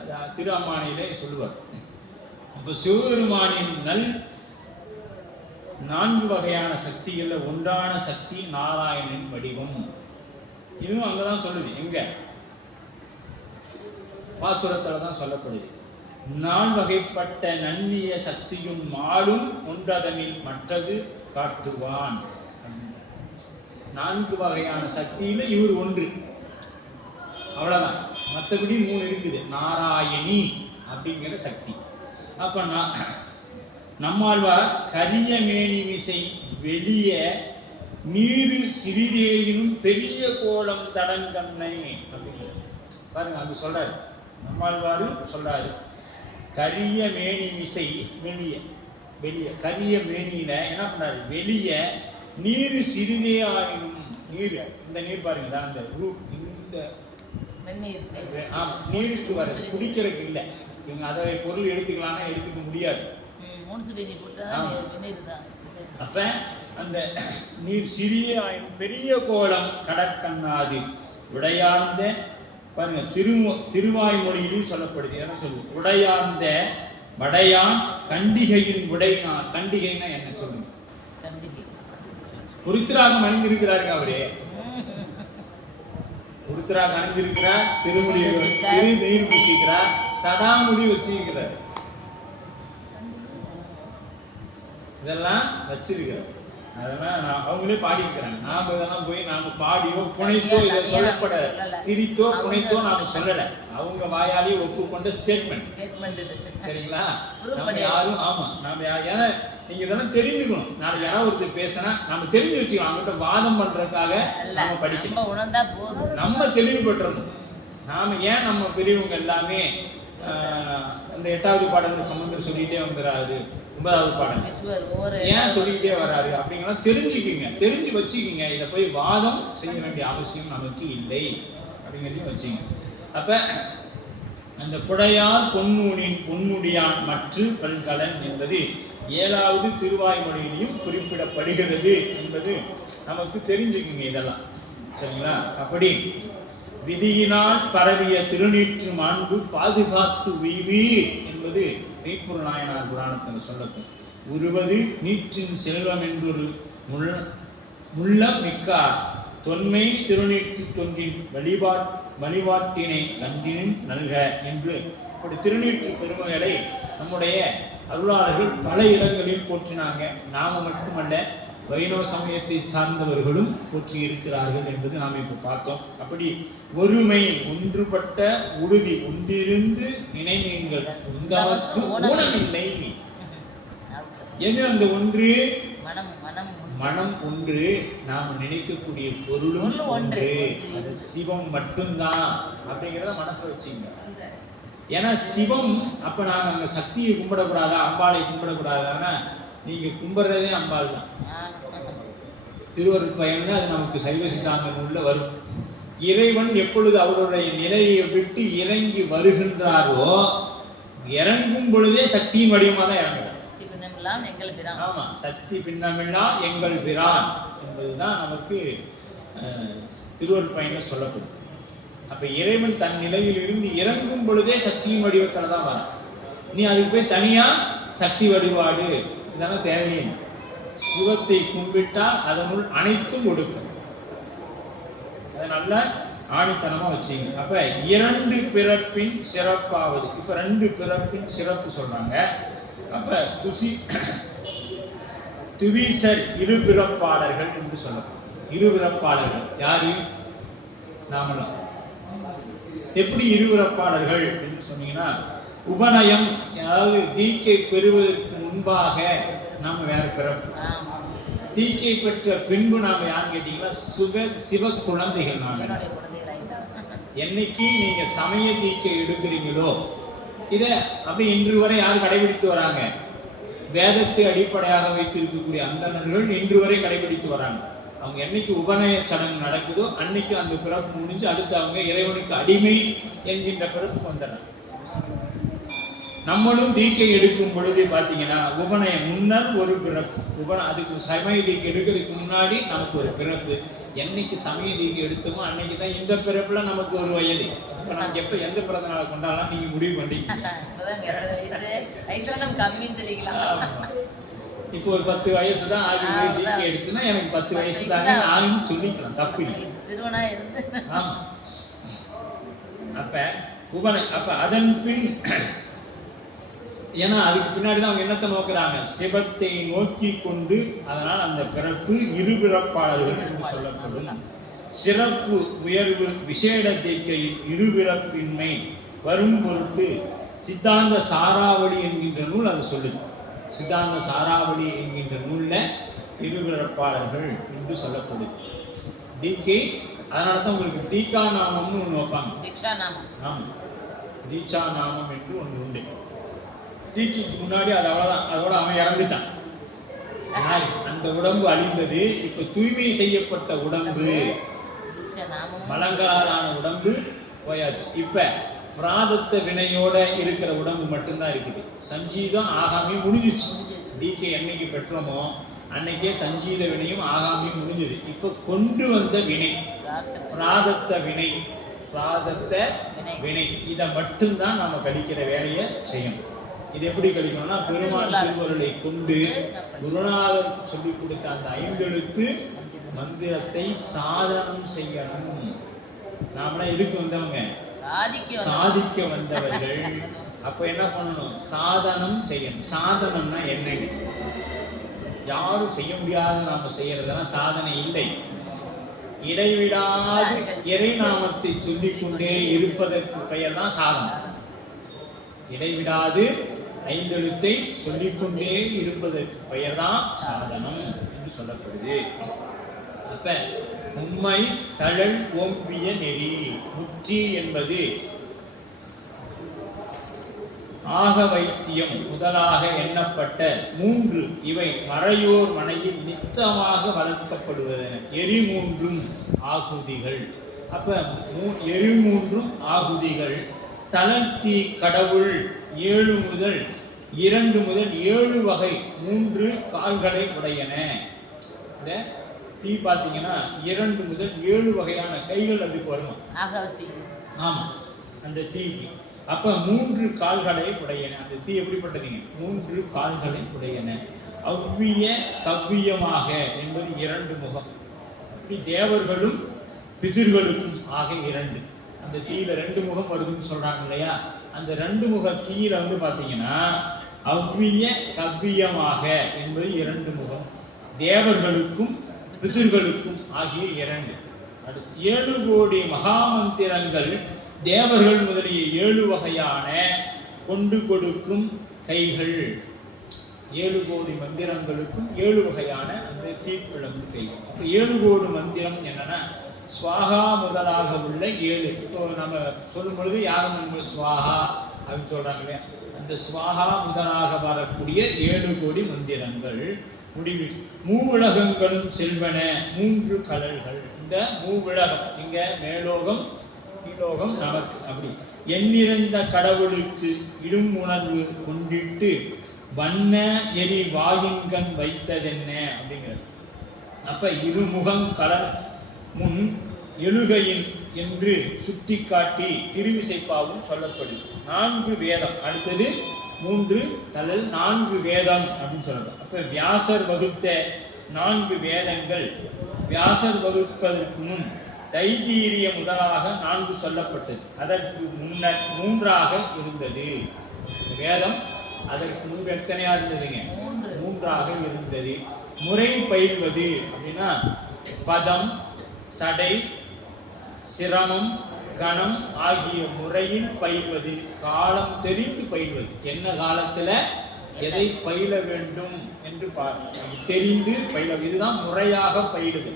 அது திரு அம்மானையிலே சொல்லுவார். அப்போ சிவபெருமானின் 4 வகையான சக்திகளில் ஒன்றான சக்தி நாராயணன் வடிவம். இதுவும் அங்கதான் சொல்லுது. எங்க? பாசுரத்துல தான் சொல்லப்படுது. 4 வகைப்பட்ட நன்னிய சக்தியும் மாலும் ஒன்றதனில் மற்றது காட்டுவான். 4 வகையான சக்தியில இவர் ஒன்று, அவ்வளவுதான். மற்றபடி 3 இருக்குது. நாராயணி அப்படிங்கிற சக்தி. அப்ப நம்மாழ்வார் கரிய மேனி விசை வெளிய நீரு சிறிதேயினும் பெரிய கோலம் தடங்கண்ணை அப்படிங்கிற பாருங்க. அது சொல்றாரு நம்மாழ்வாரு சொல்றாரு. கரிய மேனி விசை வெளிய வெளிய கரிய மேனியில என்ன பண்றாரு? வெளிய நீரு சிறிதே ஆயினும். நீர், இந்த நீர் பாருங்க, அந்த இந்த நீருக்கு வர குடிக்கிறதுக்கு இல்லை. இவங்க அதை பொருள் எடுத்துக்கலாம்னா எடுத்துக்க முடியாது. அப்ப அந்த நீர் சிறிய பெரிய கோலம் கடற்கண்ணாது உடையார்ந்த பாருங்க. திருவாய்மொழியிலும் சொல்லப்படுது. என்ன சொல்லுது? உடையார்ந்த வடையான் கண்டிகையின் உடைனா. கண்டிகைன்னா என்ன சொல்லுங்க? உருத்திராகம் அணிந்திருக்கிறாருங்க அவரே. உருத்திராகம் அணிந்திருக்கிறார். திருமுடி நீர் பூசிக்கிறார். சடாமுடி வச்சிருக்கிறார். இதெல்லாம் வச்சிருக்கிறார். அதெல்லாம் அவங்களே பாடிக்கிறாங்க. நாம இதெல்லாம் போய் நாம பாடியோ புனைத்தோ இதை சொல்லப்பட திரித்தோ புனைத்தோ நாம சொல்லலை. அவங்க வாயாலே ஒப்புக்கொண்ட ஸ்டேட்மெண்ட். சரிங்களா? நம்ம யாரும் நாம ஏன்னா நீங்க இதெல்லாம் தெரிஞ்சுக்கணும். நாளைக்கு யாராவது ஒருத்தர் பேசினா நம்ம தெரிஞ்சு வச்சுக்கலாம். அவங்ககிட்ட வாதம் பண்றதுக்காக நம்ம படிக்கணும். நம்ம தெளிவு பெற்றணும். நாம ஏன் நம்ம பெரியவங்க எல்லாமே அந்த 8வது பாடல் சம்பந்தம் சொல்லிட்டே வந்துறாரு, 9வது பாடல் ஏன் சொல்லிட்டே வராரு அப்படிங்கலாம் தெரிஞ்சுக்கிங்க, தெரிஞ்சு வச்சுக்கிங்க. இதை போய் வாதம் செய்ய வேண்டிய அவசியம் நமக்கு இல்லை. அப்படிங்கிறதையும் வச்சுங்க. அப்போ அந்த புடையார் பொன்முடியான் மற்று பல்கலன் என்பது 7வது திருவாய்மொழியிலையும் குறிப்பிடப்படுகிறது என்பது நமக்கு தெரிஞ்சுக்குங்க. இதெல்லாம் சரிங்களா? அப்படி விதியினால் பரவிய திருநீற்று மாண்பு பாதுகாத்து உய்வீர் என்பது மெய்ப்பொருள் நாயனார் புராணத்தில் சொல்லப்படும். உருவது நீற்றின் செல்வம் என்றொரு முள்ளம் மிக்கார் தொன்மை திருநீற்று தொன்றின் வழிபாட்டினை கண்டினும் நல்க என்று இப்படி திருநீற்று பெருமைகளை நம்முடைய அருளாளர்கள் பல இடங்களில் போற்றினாங்க. நாம மட்டுமல்ல, வைணவ சமயத்தை சார்ந்தவர்களும் போற்றி இருக்கிறார்கள் என்பது நாம் இப்போ பார்த்தோம். அப்படி ஒருமை ஒன்றுபட்ட உறுதி ஒன்றிருந்து நினைவீங்கள் உந்தமக்கு ஊனமில்லை. எது அந்த ஒன்று? மனம் ஒன்று, நாம் நினைக்கக்கூடிய பொருளும் ஒன்று, அது சிவம் மட்டும்தான் அப்படிங்கிறத மனசு வச்சுங்க. ஏன்னா சிவம், அப்ப நாங்க அங்க சக்தியை கும்பிடக்கூடாதா, அம்பாளை கும்பிடக்கூடாதான்னா நீங்க கும்பிடுறதே அம்பாள் தான். திருவருட்பயன் அது நமக்கு சைவ சித்தாந்த நூல்ல வரும். இறைவன் எப்பொழுது அவருடைய நிலையை விட்டு இறங்கி வருகின்றாரோ, இறங்கும் பொழுதே சக்தியின் வடிவமாக தான் இறங்குறார். ஆமா, சக்தி பின்னமில்லாம் எங்கள் பிரான் என்பதுதான் நமக்கு திருவருட்பயன்ல சொல்லப்படும். அப்ப இறைவன் தன் நிலையில் இருந்து இறங்கும் பொழுதே சக்தியின் வடிவத்தில் தான் வர. நீ அதுக்கு போய் தனியா சக்தி வழிபாடு இதெல்லாம் தேவையில்லை. சிவத்தை கும்பிட்டால் அதனுள் அனைத்தும் ஒடுக்கும். அதை நல்லா ஆணித்தனமா வச்சுங்க. அப்ப 2 பிறப்பின் சிறப்பாவது. இப்ப 2 பிறப்பின் சிறப்பு சொல்றாங்க. அப்ப துவீசர் இருபிறப்பாளர்கள் என்று சொல்லப்படும். இருபிறப்பாளர்கள் யாரு? நாமெல்லாம். எப்படி இருபிறப்பாளர்கள் என்று சொன்னீங்கன்னா, உபநயம், அதாவது தீக்கை பெறுவதற்கு முன்பாக நாம வேற பிறப்பு, தீக்கை பெற்ற பின்பு நாம யாருன்னு கேட்டீங்கன்னா சிவ குழந்தைகள். நாம என்னைக்கு நீங்க சமய தீக்கை எடுக்கிறீங்களோ, இதை அப்படி இன்று வரை யார் கடைபிடித்து வராங்க? வேதத்தை அடிப்படையாக வைத்து இருக்கக்கூடிய அந்தணர்கள் இன்று வரை கடைபிடித்து வராங்க. அவங்க என்னைக்கு உபநய சடங்கு நடக்குதோ அன்னைக்கு அந்த பிறப்பு முடிஞ்சு அடுத்து அவங்க இறைவனுக்கு அடிமை என்கின்ற பிறப்புக்கு வந்துடுறாங்க. நம்மளும் தீக்கை எடுக்கும் பொழுது பார்த்தீங்கன்னா, உபநயம் முன்னர் ஒரு பிறப்பு, அதுக்கு சமய தீக்கை எடுக்கிறதுக்கு முன்னாடி நமக்கு ஒரு பிறப்பு. என்னைக்கு சமய தீக்கை எடுத்தோமோ அன்னைக்கு தான் இந்த பிறப்புல நமக்கு ஒரு வயது. இப்போ நமக்கு எப்போ எந்த பிறந்த நாளை கொண்டாடலாம் நீங்க முடிவு பண்ணிக்கலாம். இப்போ ஒரு 10 வயசு தான் ஆகுது தீக்கை எடுத்துனா எனக்கு 10 வயசு தானே ஆகுன்னு சொல்லிக்கலாம், தப்பு இல்லை. ஆமா. அப்ப அதன் பின், ஏன்னா அதுக்கு பின்னாடி தான் அவங்க என்னத்தை நோக்குறாங்க? சிவத்தை நோக்கி கொண்டு, அதனால் அந்த பிறப்பு இருபிறப்பாளர்கள் என்று சொல்லப்படும். சிறப்பு உயர்வு விசேட தீக்கையின் இருபிறப்பின்மை வரும் பொருட்டு சித்தாந்த சாராவளி என்கின்ற நூல் அது சொல்லுது. சித்தாந்த சாராவளி என்கின்ற நூல்ல இருபிறப்பாளர்கள் என்று சொல்லப்படுது. தீக்கை, அதனால தான் உங்களுக்கு தீக்கா நாமம்னு ஒன்று வைப்பாங்க. ஆமாம், தீட்சா நாமம் என்று ஒன்று உண்டு. தீக்கைக்கு முன்னாடி அது அவ்வளோதான், அதோட அவன் இறந்துட்டான். அந்த உடம்பு அழிந்தது. இப்ப தூய்மை செய்யப்பட்ட உடம்பு, மலங்களாலான உடம்பு போயாச்சு. இப்ப பிராதத்த வினையோட இருக்கிற உடம்பு மட்டும்தான் இருக்குது. சஞ்சீதம் ஆகாமி முடிஞ்சிச்சு. தீக்கை என்னைக்கு பெற்றோமோ அன்னைக்கே சஞ்சீத வினையும் ஆகாமியும் முடிஞ்சது. இப்ப கொண்டு வந்த வினை, பிராதத்த வினை, இதை மட்டும்தான் நம்ம கழிக்கிற வேலையை செய்யணும். இது எப்படி கழிக்கணும்னா, பெருமாள் திருவருளை கொண்டு குருநாதர் சொல்லிக் கொடுத்த அந்த 5 எழுத்து மந்திரத்தை சாதனம் செய்யணும். நாமளா எதுக்கு வந்தவங்க? சாதிக்க வந்தவர்கள். அப்ப என்ன பண்ணணும்? சாதனம் செய்யணும். சாதனம்னா என்னங்க? யாரும் செய்ய முடியாத நாம செய்யறதெல்லாம் சாதனை இல்லை. இடைவிடாது இறை நாமத்தை சொல்லிக்கொண்டே இருப்பதற்கு பெயர் தான் சாதனம். இடைவிடாது 5 எழுத்தை சொல்லிக்கொண்டே இருப்பதற்கு பெயர் தான் சாதனம் என்று சொல்லப்படுது. அப்ப உண்மை தழல் ஓம்பிய நெறி முற்றி என்பது ஆக வைத்தியம் முதலாக எண்ணப்பட்ட 3 இவை மறையோர் மனையில் நித்தமாக வளர்க்கப்படுவதென எரி 3 ஆகுதிகள். அப்ப மூன்றும் ஆகுதிகள். தளர்த்தி கடவுள் 7 முதல் 2 முதல் 7 வகை 3 கால்களை உடையன. இந்த தீ பார்த்தீங்கன்னா 2 முதல் 7 வகையான கைகள் அதுக்கு வரும். ஆமா, அந்த தீக்கு. அப்ப 3 கால்களை உடையன. அந்த தீ எப்படிப்பட்டதுங்க? 3 கால்களை உடையன. அவ்விய கவ்வியமாக என்பது 2 முகம். அப்படி தேவர்களும் பிதிர்களுக்கும் ஆக 2. அந்த தீயில 2 முகம் வருதுன்னு சொல்றாங்க இல்லையா? அந்த 2 முக தீயில வந்து பாத்தீங்கன்னா அவ்விய கவ்வியமாக என்பது 2 முகம். தேவர்களுக்கும் பிதிர்களுக்கும் ஆகிய 2. அடுத்து 7 கோடி மகாமந்திரங்கள் தேவர்கள் முதலிய 7 வகையான கொண்டு கொடுக்கும் கைகள். 7 கோடி மந்திரங்களுக்கும் 7 வகையான அந்த தீப்பிழம்பு கைகள். அப்ப 7 கோடி மந்திரம் என்னன்னா ஸ்வாகா முதலாக உள்ள 7. இப்போ நம்ம சொல்லும் பொழுது யாரும் ஸ்வாகா அப்படின்னு சொல்றாங்க இல்லையா? அந்த ஸ்வாகா முதலாக வரக்கூடிய 7 கோடி மந்திரங்கள். முடிவில் மூவுலகங்களும் செல்வன 3 கலல்கள். இந்த மூவுலகம் இங்க மேலோகம் கீழோகம் நமக்கு. அப்படி எண்ணிறந்த கடவுளுக்கு இடும் உணர்வு கொண்டிட்டு வண்ண எரி வாயின்கண் வைத்ததென்ன அப்படிங்கிறது. அப்ப இருமுகம் கலர் முன் எழுகையின் என்று சுட்டி காட்டி திருவிசைப்பாவும் சொல்லப்படுது. 4 வேதம். அடுத்தது 3 கலல் 4 வேதம் அப்படின்னு சொல்லலாம். அப்ப வியாசர் வகுத்த 4 வேதங்கள் வியாசர் வகுப்பதற்கு முன் தைத்தீரிய முதலாக 4 சொல்லப்பட்டது. அதற்கு முன்னர் 3ஆக இருந்தது. வேதம் அதற்கு முன்பு எத்தனையா இருந்ததுங்க? 3ஆக இருந்தது. முறை பயில்வது அப்படின்னா பதம், சடை, சிரமம், கணம் ஆகிய முறையில் பயில்வது. காலம் தெரிந்து பயில்வது. என்ன காலத்துல எதை பயில வேண்டும் என்று தெரிந்து பயில. இதுதான் முறையாக பயிலுவது.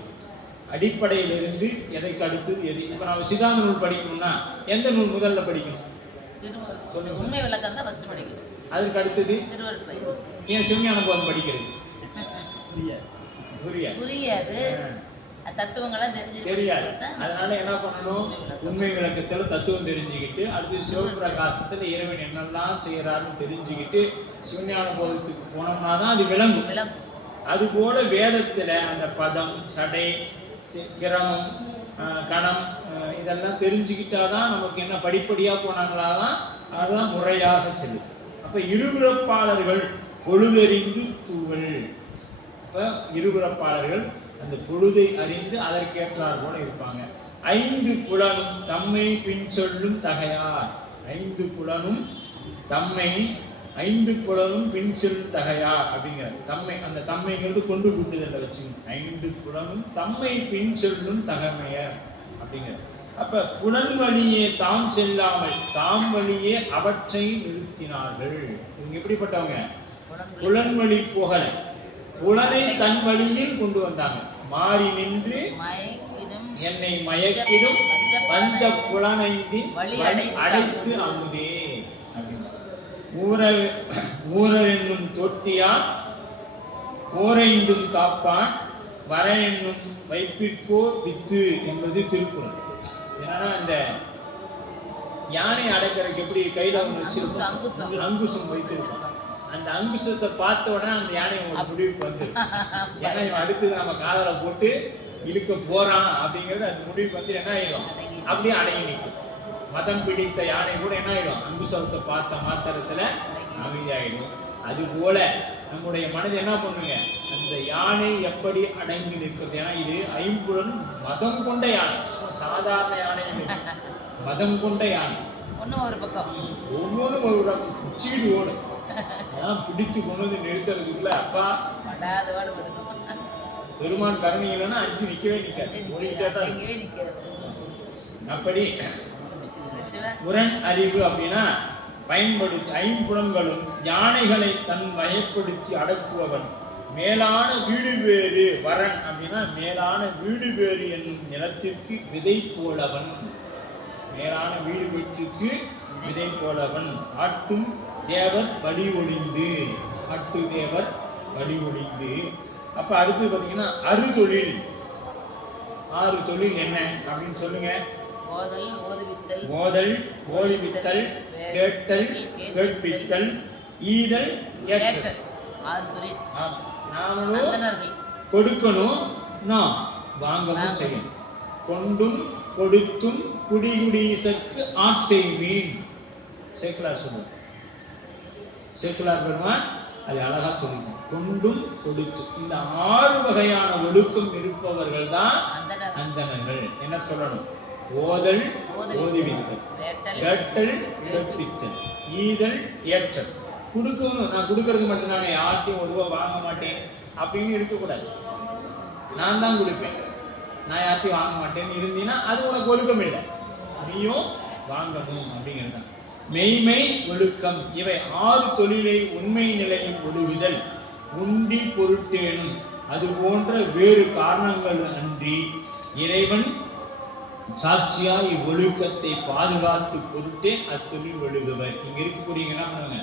அடிப்படையிலிருந்து எதைக்கு அடுத்தது எது. இப்ப நம்ம சித்தாந்த நூல் படிக்கணும்னா எந்த நூல் முதல்ல படிக்கணும்? உண்மை விளக்கம் தான் ஃபர்ஸ்ட் படிக்கணும். அதுக்கு அடுத்தது ஏன் சிவஞான போதம் படிக்கிறது? புரியாது. தத்துவங்கள்லாம் தெரியாது. அதனால என்ன பண்ணணும்? உண்மை விளக்கத்துல தத்துவம் தெரிஞ்சுக்கிட்டு அடுத்து சிவபிரகாசத்துல இறைவன் என்னெல்லாம் செய்யறாருன்னு தெரிஞ்சுக்கிட்டு சிவஞான போதத்துக்கு போனோம்னா தான் அது விளங்கும். அது போல வேதத்துல அந்த பதம், சடை, கிரமம், கணம் இதெல்லாம் தெரிஞ்சுக்கிட்டாதான் நமக்கு என்ன படிப்படியா போனாங்களாதான் அதுதான் முறையாக செல்லும். அப்ப இருபிறப்பாளர்கள் பொழுதறிந்து தூவல். அப்ப இருபிறப்பாளர்கள் அந்த பொழுதை அறிந்து அதற்கேற்றார் போல இருப்பாங்க. 5 புலனும் தம்மை பின் சொல்லும் தகையார். 5 புலனும் தம்மை 5 புலனும் பின் சொல்லும் தகையார் அப்படிங்கிறது. தம்மை அந்த தம்மைங்கிறது கொண்டு கூட்டுதல்ல வச்சுக்கணும். 5 புலனும் தம்மை பின் சொல்லும் தகமையர் அப்படிங்கிறது. அப்ப புலன் வழியே தாம் செல்லாமல் தாம் வழியே அவற்றை நிறுத்தினார்கள். இவங்க எப்படிப்பட்டவங்க? புலன் வழி போகல, புலனை தன் வழியில் கொண்டு வந்தாங்க. மாறி நின்று என்னை மயக்கிடும் பஞ்ச புலனைந்தின் அடைத்து அமுதே அப்படின்னா ஊரர் என்னும் தொட்டியான் ஓரைந்தும் காப்பான் வர என்னும் வைப்பிற்கோ வித்து என்பது திருக்குறள். என்னன்னா இந்த யானை அடக்கிறதுக்கு எப்படி கையில ஒன்று வச்சிருக்கோம், அங்குசம் வைத்திருக்கோம். அந்த அங்குசத்தை பார்த்த உடனே அந்த யானை முடிவுக்கு வந்து ஏன்னா இவன் அடுத்தது நம்ம காதலை போட்டு இழுக்க போறான் அப்படிங்கிறது அந்த முடிவுக்கு வந்து என்ன ஆயிடும்? அப்படியே அடங்கி நிற்கும். மதம் பிடித்த யானை கூட என்ன ஆயிடும்? அங்குசத்தை பார்த்த மாத்திரத்துல அமைதியாயிடும். அது போல நம்முடைய மனது என்ன பண்ணுங்க? அந்த யானை எப்படி அடங்கி நிற்கிறது? ஏன்னா இது 5 புலன் மதம் கொண்ட யானை, சாதாரண யானை, மதம் கொண்ட யானை. ஒரு பக்கம் ஒவ்வொன்றும் ஒரு உச்சீடு ஓடும். பிடித்து கொண்டு வந்து நிறுத்துறதுக்குள்ள அப்பா பெருமான் கருணை இல்லைன்னா 5 நிக்கவே நிக்காது. அப்படி முரண் அறிவு அப்படின்னா பயன்படுத்தி 5 புலன்களும் யானைகளை தன் வயப்படுத்தி அடக்குவவன். மேலான வீடு வேறு வரன் அப்படின்னா மேலான வீடு வேறு என்னும் நிலத்திற்கு விதை போலவன். மேலான வீடு வீட்டுக்கு விதை போலவன். ஆட்டும் தேவர் வழி ஒளிந்து. ஆட்டு தேவர் வழி ஒளிந்து. அப்ப அடுத்து பார்த்தீங்கன்னா அறுதொழில். 6 தொழில் என்ன அப்படின்னு சொல்லுங்க. ஓதல், ஓதுவித்தல், ஓதல், ஓதுவித்தல், கேட்டல், கேட்பித்தல், ஈதல், ஏற்றல். 6 தொழில். நாமளும் அந்தணர்கள் கொடுக்கணும், நாம் வாங்கவும் செய்யணும். கொண்டும் கொடுத்தும் குடிகுடீசற்கு ஆட்செய்வீன். சேக்கிலார் சொல்லுவார். சேக்கிலார் பெருமான் அது அழகா சொல்லிக்கணும். கொண்டும் கொடுத்தும் இந்த 6 வகையான ஒழுக்கம் இருப்பவர்கள் தான் அந்தணர்கள். என்ன சொல்லணும்? ஓதல், ஓதுவித்தல், கேட்டல், கேட்பித்தல், ஈதல், ஏற்றல். கொடுக்கணும். நான் கொடுக்கறது மட்டும்தானே, யார்ட்டையும் ஒரு ரூபா வாங்க மாட்டேன் அப்படின்னு இருக்கக்கூடாது. நான் தான் கொடுப்பேன், நான் யார்ட்டையும் வாங்க மாட்டேன்னு இருந்தீங்கன்னா அது உனக்கு ஒழுக்கம் இல்லை. நீயும் வாங்கணும் அப்படிங்கிறது தான் மெய்மை ஒழுக்கம். இவை 6 தொழிலை உண்மை நிலையில் ஒழுகுதல் உண்டி பொருட்டேனும் அது போன்ற வேறு காரணங்கள் அன்றி இறைவன் சாட்சியா இவ்வொழுக்கத்தை பாதுகாத்து பொருட்டே அத்தொழில் ஒழுகுவர். இங்க இருக்கக்கூடிய என்ன பண்ணுவாங்க,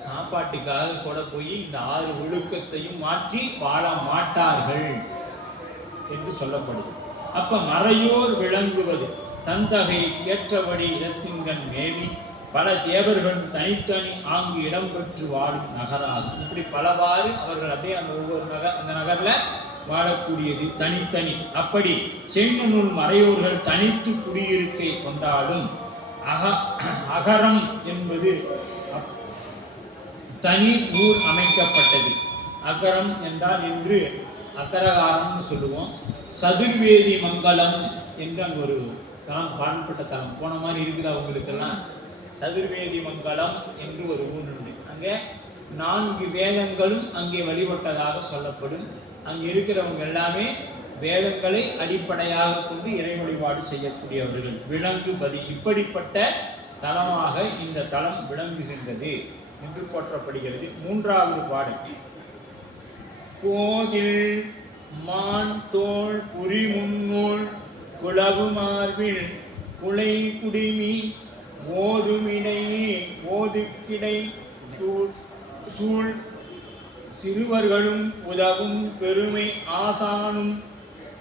சாப்பாட்டுக்காக கூட போய் இந்த 6 ஒழுக்கத்தையும் மாற்றி வாழ மாட்டார்கள் என்று சொல்லப்படுது. அப்ப மறையோர் விளங்குவது தந்தகை கேற்றபடி இடத்தின்கண் மேவி பல தேவர்களும் தனித்தனி ஆங்கு இடம்பெற்று வாழும் நகராகும். இப்படி பலவாறு அவர்கள் அப்படியே அந்த ஒவ்வொரு அந்த நகர்ல வாழக்கூடியது தனித்தனி. அப்படி செங்கநூல் மறையோர்கள் தனித்து குடியிருக்கை கொண்டாடும் அகரம் என்பது தனி ஊர் அமைக்கப்பட்டது. அகரம் என்றால் இன்று அகரகாரம்னு சொல்லுவோம். சதுர்வேதி மங்கலம் என்று அங்கு ஒரு தலம், பாடல்பட்ட தலம் போன மாதிரி இருக்குது அவங்களுக்கெல்லாம். சதுர்வேதி மங்கலம் என்று ஒரு ஊர் உண்டு. அங்கே 4 வேதங்களும் அங்கே வழிபட்டதாக சொல்லப்படும். அங்கே இருக்கிறவங்க எல்லாமே வேதங்களை அடிப்படையாக கொண்டு இறை வழிபாடு செய்யக்கூடியவர்கள். விளங்குபதி இப்படிப்பட்ட தலமாக இந்த தலம் விளங்குகின்றது என்று போற்றப்படுகிறது. 3வது பாடல். கோதில் மான் தோள் புரி முன்னூல் குளவு மார்பில் குலை குடிமி ஓதுமிடையே ஓதுக்கிடை சூழ் சிறுவர்களும் உதவும் பெருமை ஆசானும்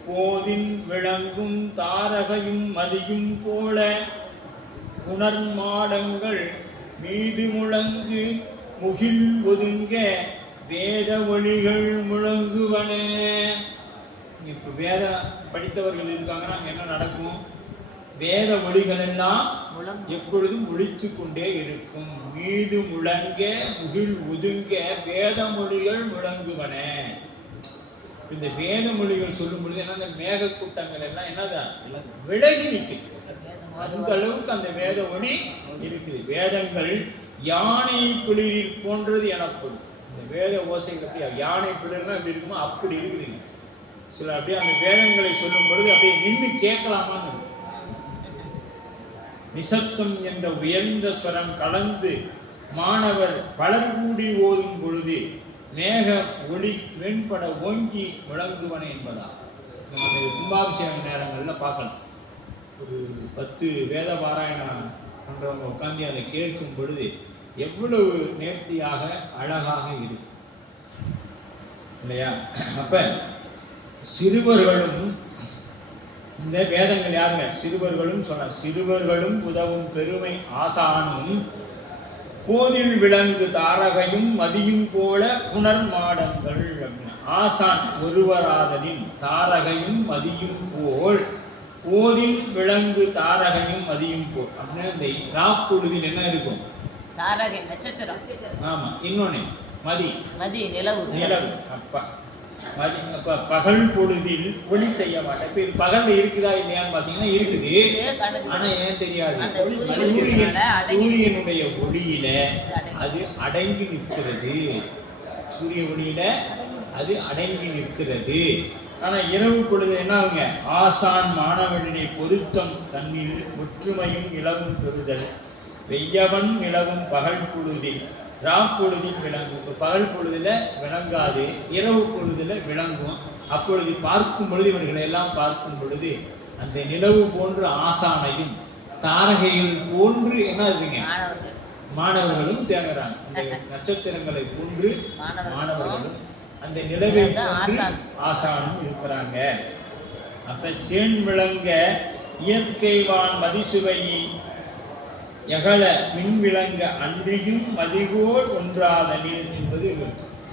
போதின் விளங்கும் தாரகையும் மதியும் போல உணர்மாடங்கள் மீது முழங்கு முகில் ஒதுங்க வேத ஒளிகள் முழங்குவன. இப்போ வேத படித்தவர்கள் இருக்காங்கன்னா என்ன நடக்கும்? வேத ஒளிகள் எல்லாம் எப்பொழுதும் ஒழித்து கொண்டே இருக்கும். மீது முழங்க முகில் ஒதுங்க வேத மொழிகள் முழங்குவன. இந்த வேத மொழிகள் சொல்லும் பொழுது என்ன, அந்த மேக கூட்டங்கள் எல்லாம் என்னதான் விலகி நிற்குது. அந்த அளவுக்கு அந்த வேத ஒளி இருக்குது. வேதங்கள் யானை பிளிரில் போன்றது எனப்படும். இந்த வேத ஓசை பற்றி யானை பிளிர்னா எப்படி இருக்குமோ அப்படி இருக்குதுங்க. சில அப்படியே அந்த வேதங்களை சொல்லும் பொழுது அப்படியே நின்று கேட்கலாமான்னு. நிசப்தம் என்ற உயர்ந்த ஸ்வரம் கலந்து மாணவர் பலர் கூடி ஓதும் பொழுது மேக ஒளி வெண்பட ஓங்கி முழங்குவன என்பதா. நம்ம கும்பாபிஷேக நேரங்களில் பார்க்கலாம். ஒரு 10 வேத பாராயணம் பண்றவங்க உட்காந்து அதை கேட்கும் பொழுது எவ்வளவு நேர்த்தியாக அழகாக இருக்கு இல்லையா? அப்ப சிறுவர்களும் இந்த வேதங்கள் யாருங்க? சிறுவர்களும் சொன்ன சிறுவர்களும் உதவும் பெருமை ஆசானும் போதில் விளங்கு தாரகையும் மதியும் போல புனர் மாடங்கள். ஆசான் ஒருவராதலின் தாரகையும் மதியும் போல் போதில் விளங்கு தாரகையும் மதியும் போல் அப்படின்னா இந்த ராப்பொழுதில் என்ன இருக்கும்? தாரகை நட்சத்திரம். ஆமா. இன்னொன்னு மதி, மதி நிலவு. நிலவு. அப்பா அப்ப பகல் பொழுதில் ஒளி செய்ய மாட்டேன். இப்ப இது பகல்ல இருக்குதா இல்லையான்னு பாத்தீங்கன்னா இருக்குது. ஆனா ஏன் தெரியாது? சூரியனுடைய ஒளியில அது அடங்கி நிற்கிறது. சூரிய ஒளியில அது அடங்கி நிற்கிறது. ஆனா இரவு பொழுது என்ன ஆகுங்க? ஆசான் மாணவனினை பொருத்தம் தன்னில் ஒற்றுமையும் இளவும் பெறுதல் வெய்யவன் நிலவும் பகல் பொழுதில் ராப்பொழுதில் விளங்கும். இப்போ பகல் பொழுதுல விளங்காது, இரவு பொழுதுல விளங்கும். அப்பொழுது பார்க்கும் பொழுது இவர்களை எல்லாம் பார்க்கும் பொழுது அந்த நிலவு போன்று ஆசானையும் தாரகைகள் போன்று என்ன இருக்குங்க மாணவர்களும் தேங்குறாங்க. அந்த நட்சத்திரங்களை போன்று மாணவர்களும் அந்த நிலவை போன்று ஆசானும் இருக்கிறாங்க அப்ப சேன் விளங்க இயற்கைவான் மதிசுவை எகல மின் விளங்க அன்றியும் மதிகோல் ஒன்றாதனில் என்பது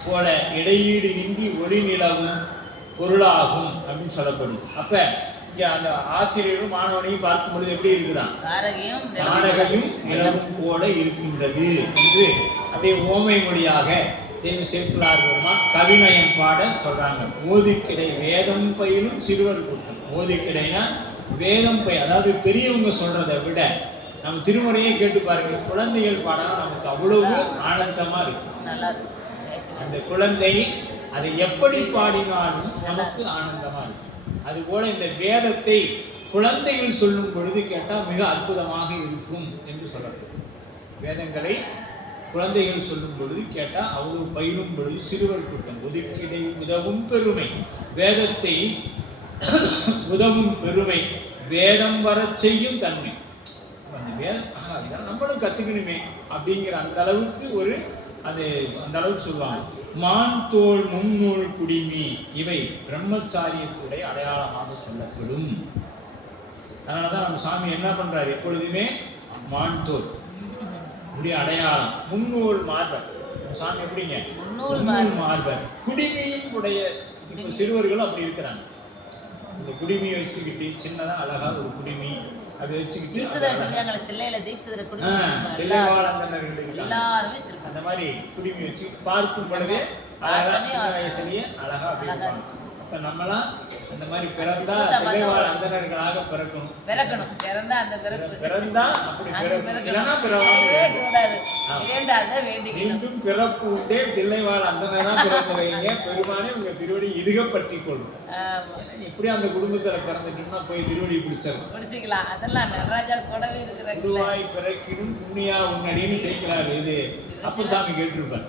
போல இடையீடு இன்றி ஒளி நிலவும் பொருளாகும் அப்படின்னு சொல்லப்படுது. அப்ப இங்க அந்த ஆசிரியரும் மாணவனையும் பார்க்கும் பொழுது எப்படி இருக்குதான், தாரகையும் நிலவும் போல இருக்கின்றது என்று அப்படியே ஓமை மொழியாக தேவி சேக்குலார் பெருமான் கவிநயம் பாட சொல்றாங்க. ஓதிக்கிடை வேதம் பயிலும் சிறுவர் கூட்டம். ஓதிக்கிடைனா வேதம் அதாவது பெரியவங்க சொல்றதை விட நம்ம திருமுறையே கேட்டு பாருங்க, குழந்தைகள் பாடம் நமக்கு அவ்வளவு ஆனந்தமா இருக்கும். அந்த குழந்தை அதை எப்படி பாடினாலும் நமக்கு ஆனந்தமா இருக்கும். அதுபோல இந்த வேதத்தை குழந்தைகள் சொல்லும் பொழுது கேட்டால் மிக அற்புதமாக இருக்கும் என்று சொல்லப்படும். வேதங்களை குழந்தைகள் சொல்லும் பொழுது கேட்டால் அவ்வளவு பயிலும் பொழுது சிறுவர் கூட்டம். ஒதுக்கீடை உதவும் பெருமை, வேதத்தை உதவும் பெருமை, வேதம் வர செய்யும் தன்மை. அந்த வேதம் இதெல்லாம் நம்மளும் கத்துக்கணுமே அப்படிங்கிற அந்த அளவுக்கு அந்த அளவுக்கு சொல்லுவாங்க. மான் தோல் முன்னூல் குடிமி இவை பிரம்மச்சாரியத்துடைய அடையாளமாக சொல்லப்படும். அதனாலதான் நம்ம சாமி என்ன பண்றாரு, எப்பொழுதுமே மான் தோல் உடைய அடையாளம், முன்னூல் மார்பர். சாமி எப்படிங்க, முன்னூல் மார்பர். குடிமையும் உடைய சிறுவர்களும் அப்படி இருக்கிறாங்க. இந்த குடிமையை வச்சுக்கிட்டு சின்னதா அழகா ஒரு குடிமி அதை வச்சுக்கிட்டு அந்த மாதிரி குடிமை வச்சு பார்க்கும் பொழுதே அழகா சின்ன வயசுலயே அழகா அப்படி இருப்பாங்க. அப்ப நம்மளாம் அந்த மாதிரி பிறந்தா தில்லைவாழ் அந்தணர்களாக பிறக்கணும். பிறந்தா அப்படி மீண்டும் பிறப்பு உண்டே தில்லைவாழ் அந்தணரா பிறக்க வைங்க பெருமானே உங்க திருவடி இருக பற்றி கொள்ளும். இப்படி அந்த குடும்பத்துல பிறந்துட்டோம்னா போய் திருவடி பிடிச்சிடலாம். அதெல்லாம் நடராஜா கூடவே இருக்கிற குருவாய் பிறக்கிடும் புண்ணியா உன்னடின்னு சேர்க்கிறாரு. இது அப்ப சாமி கேட்டிருப்பார்.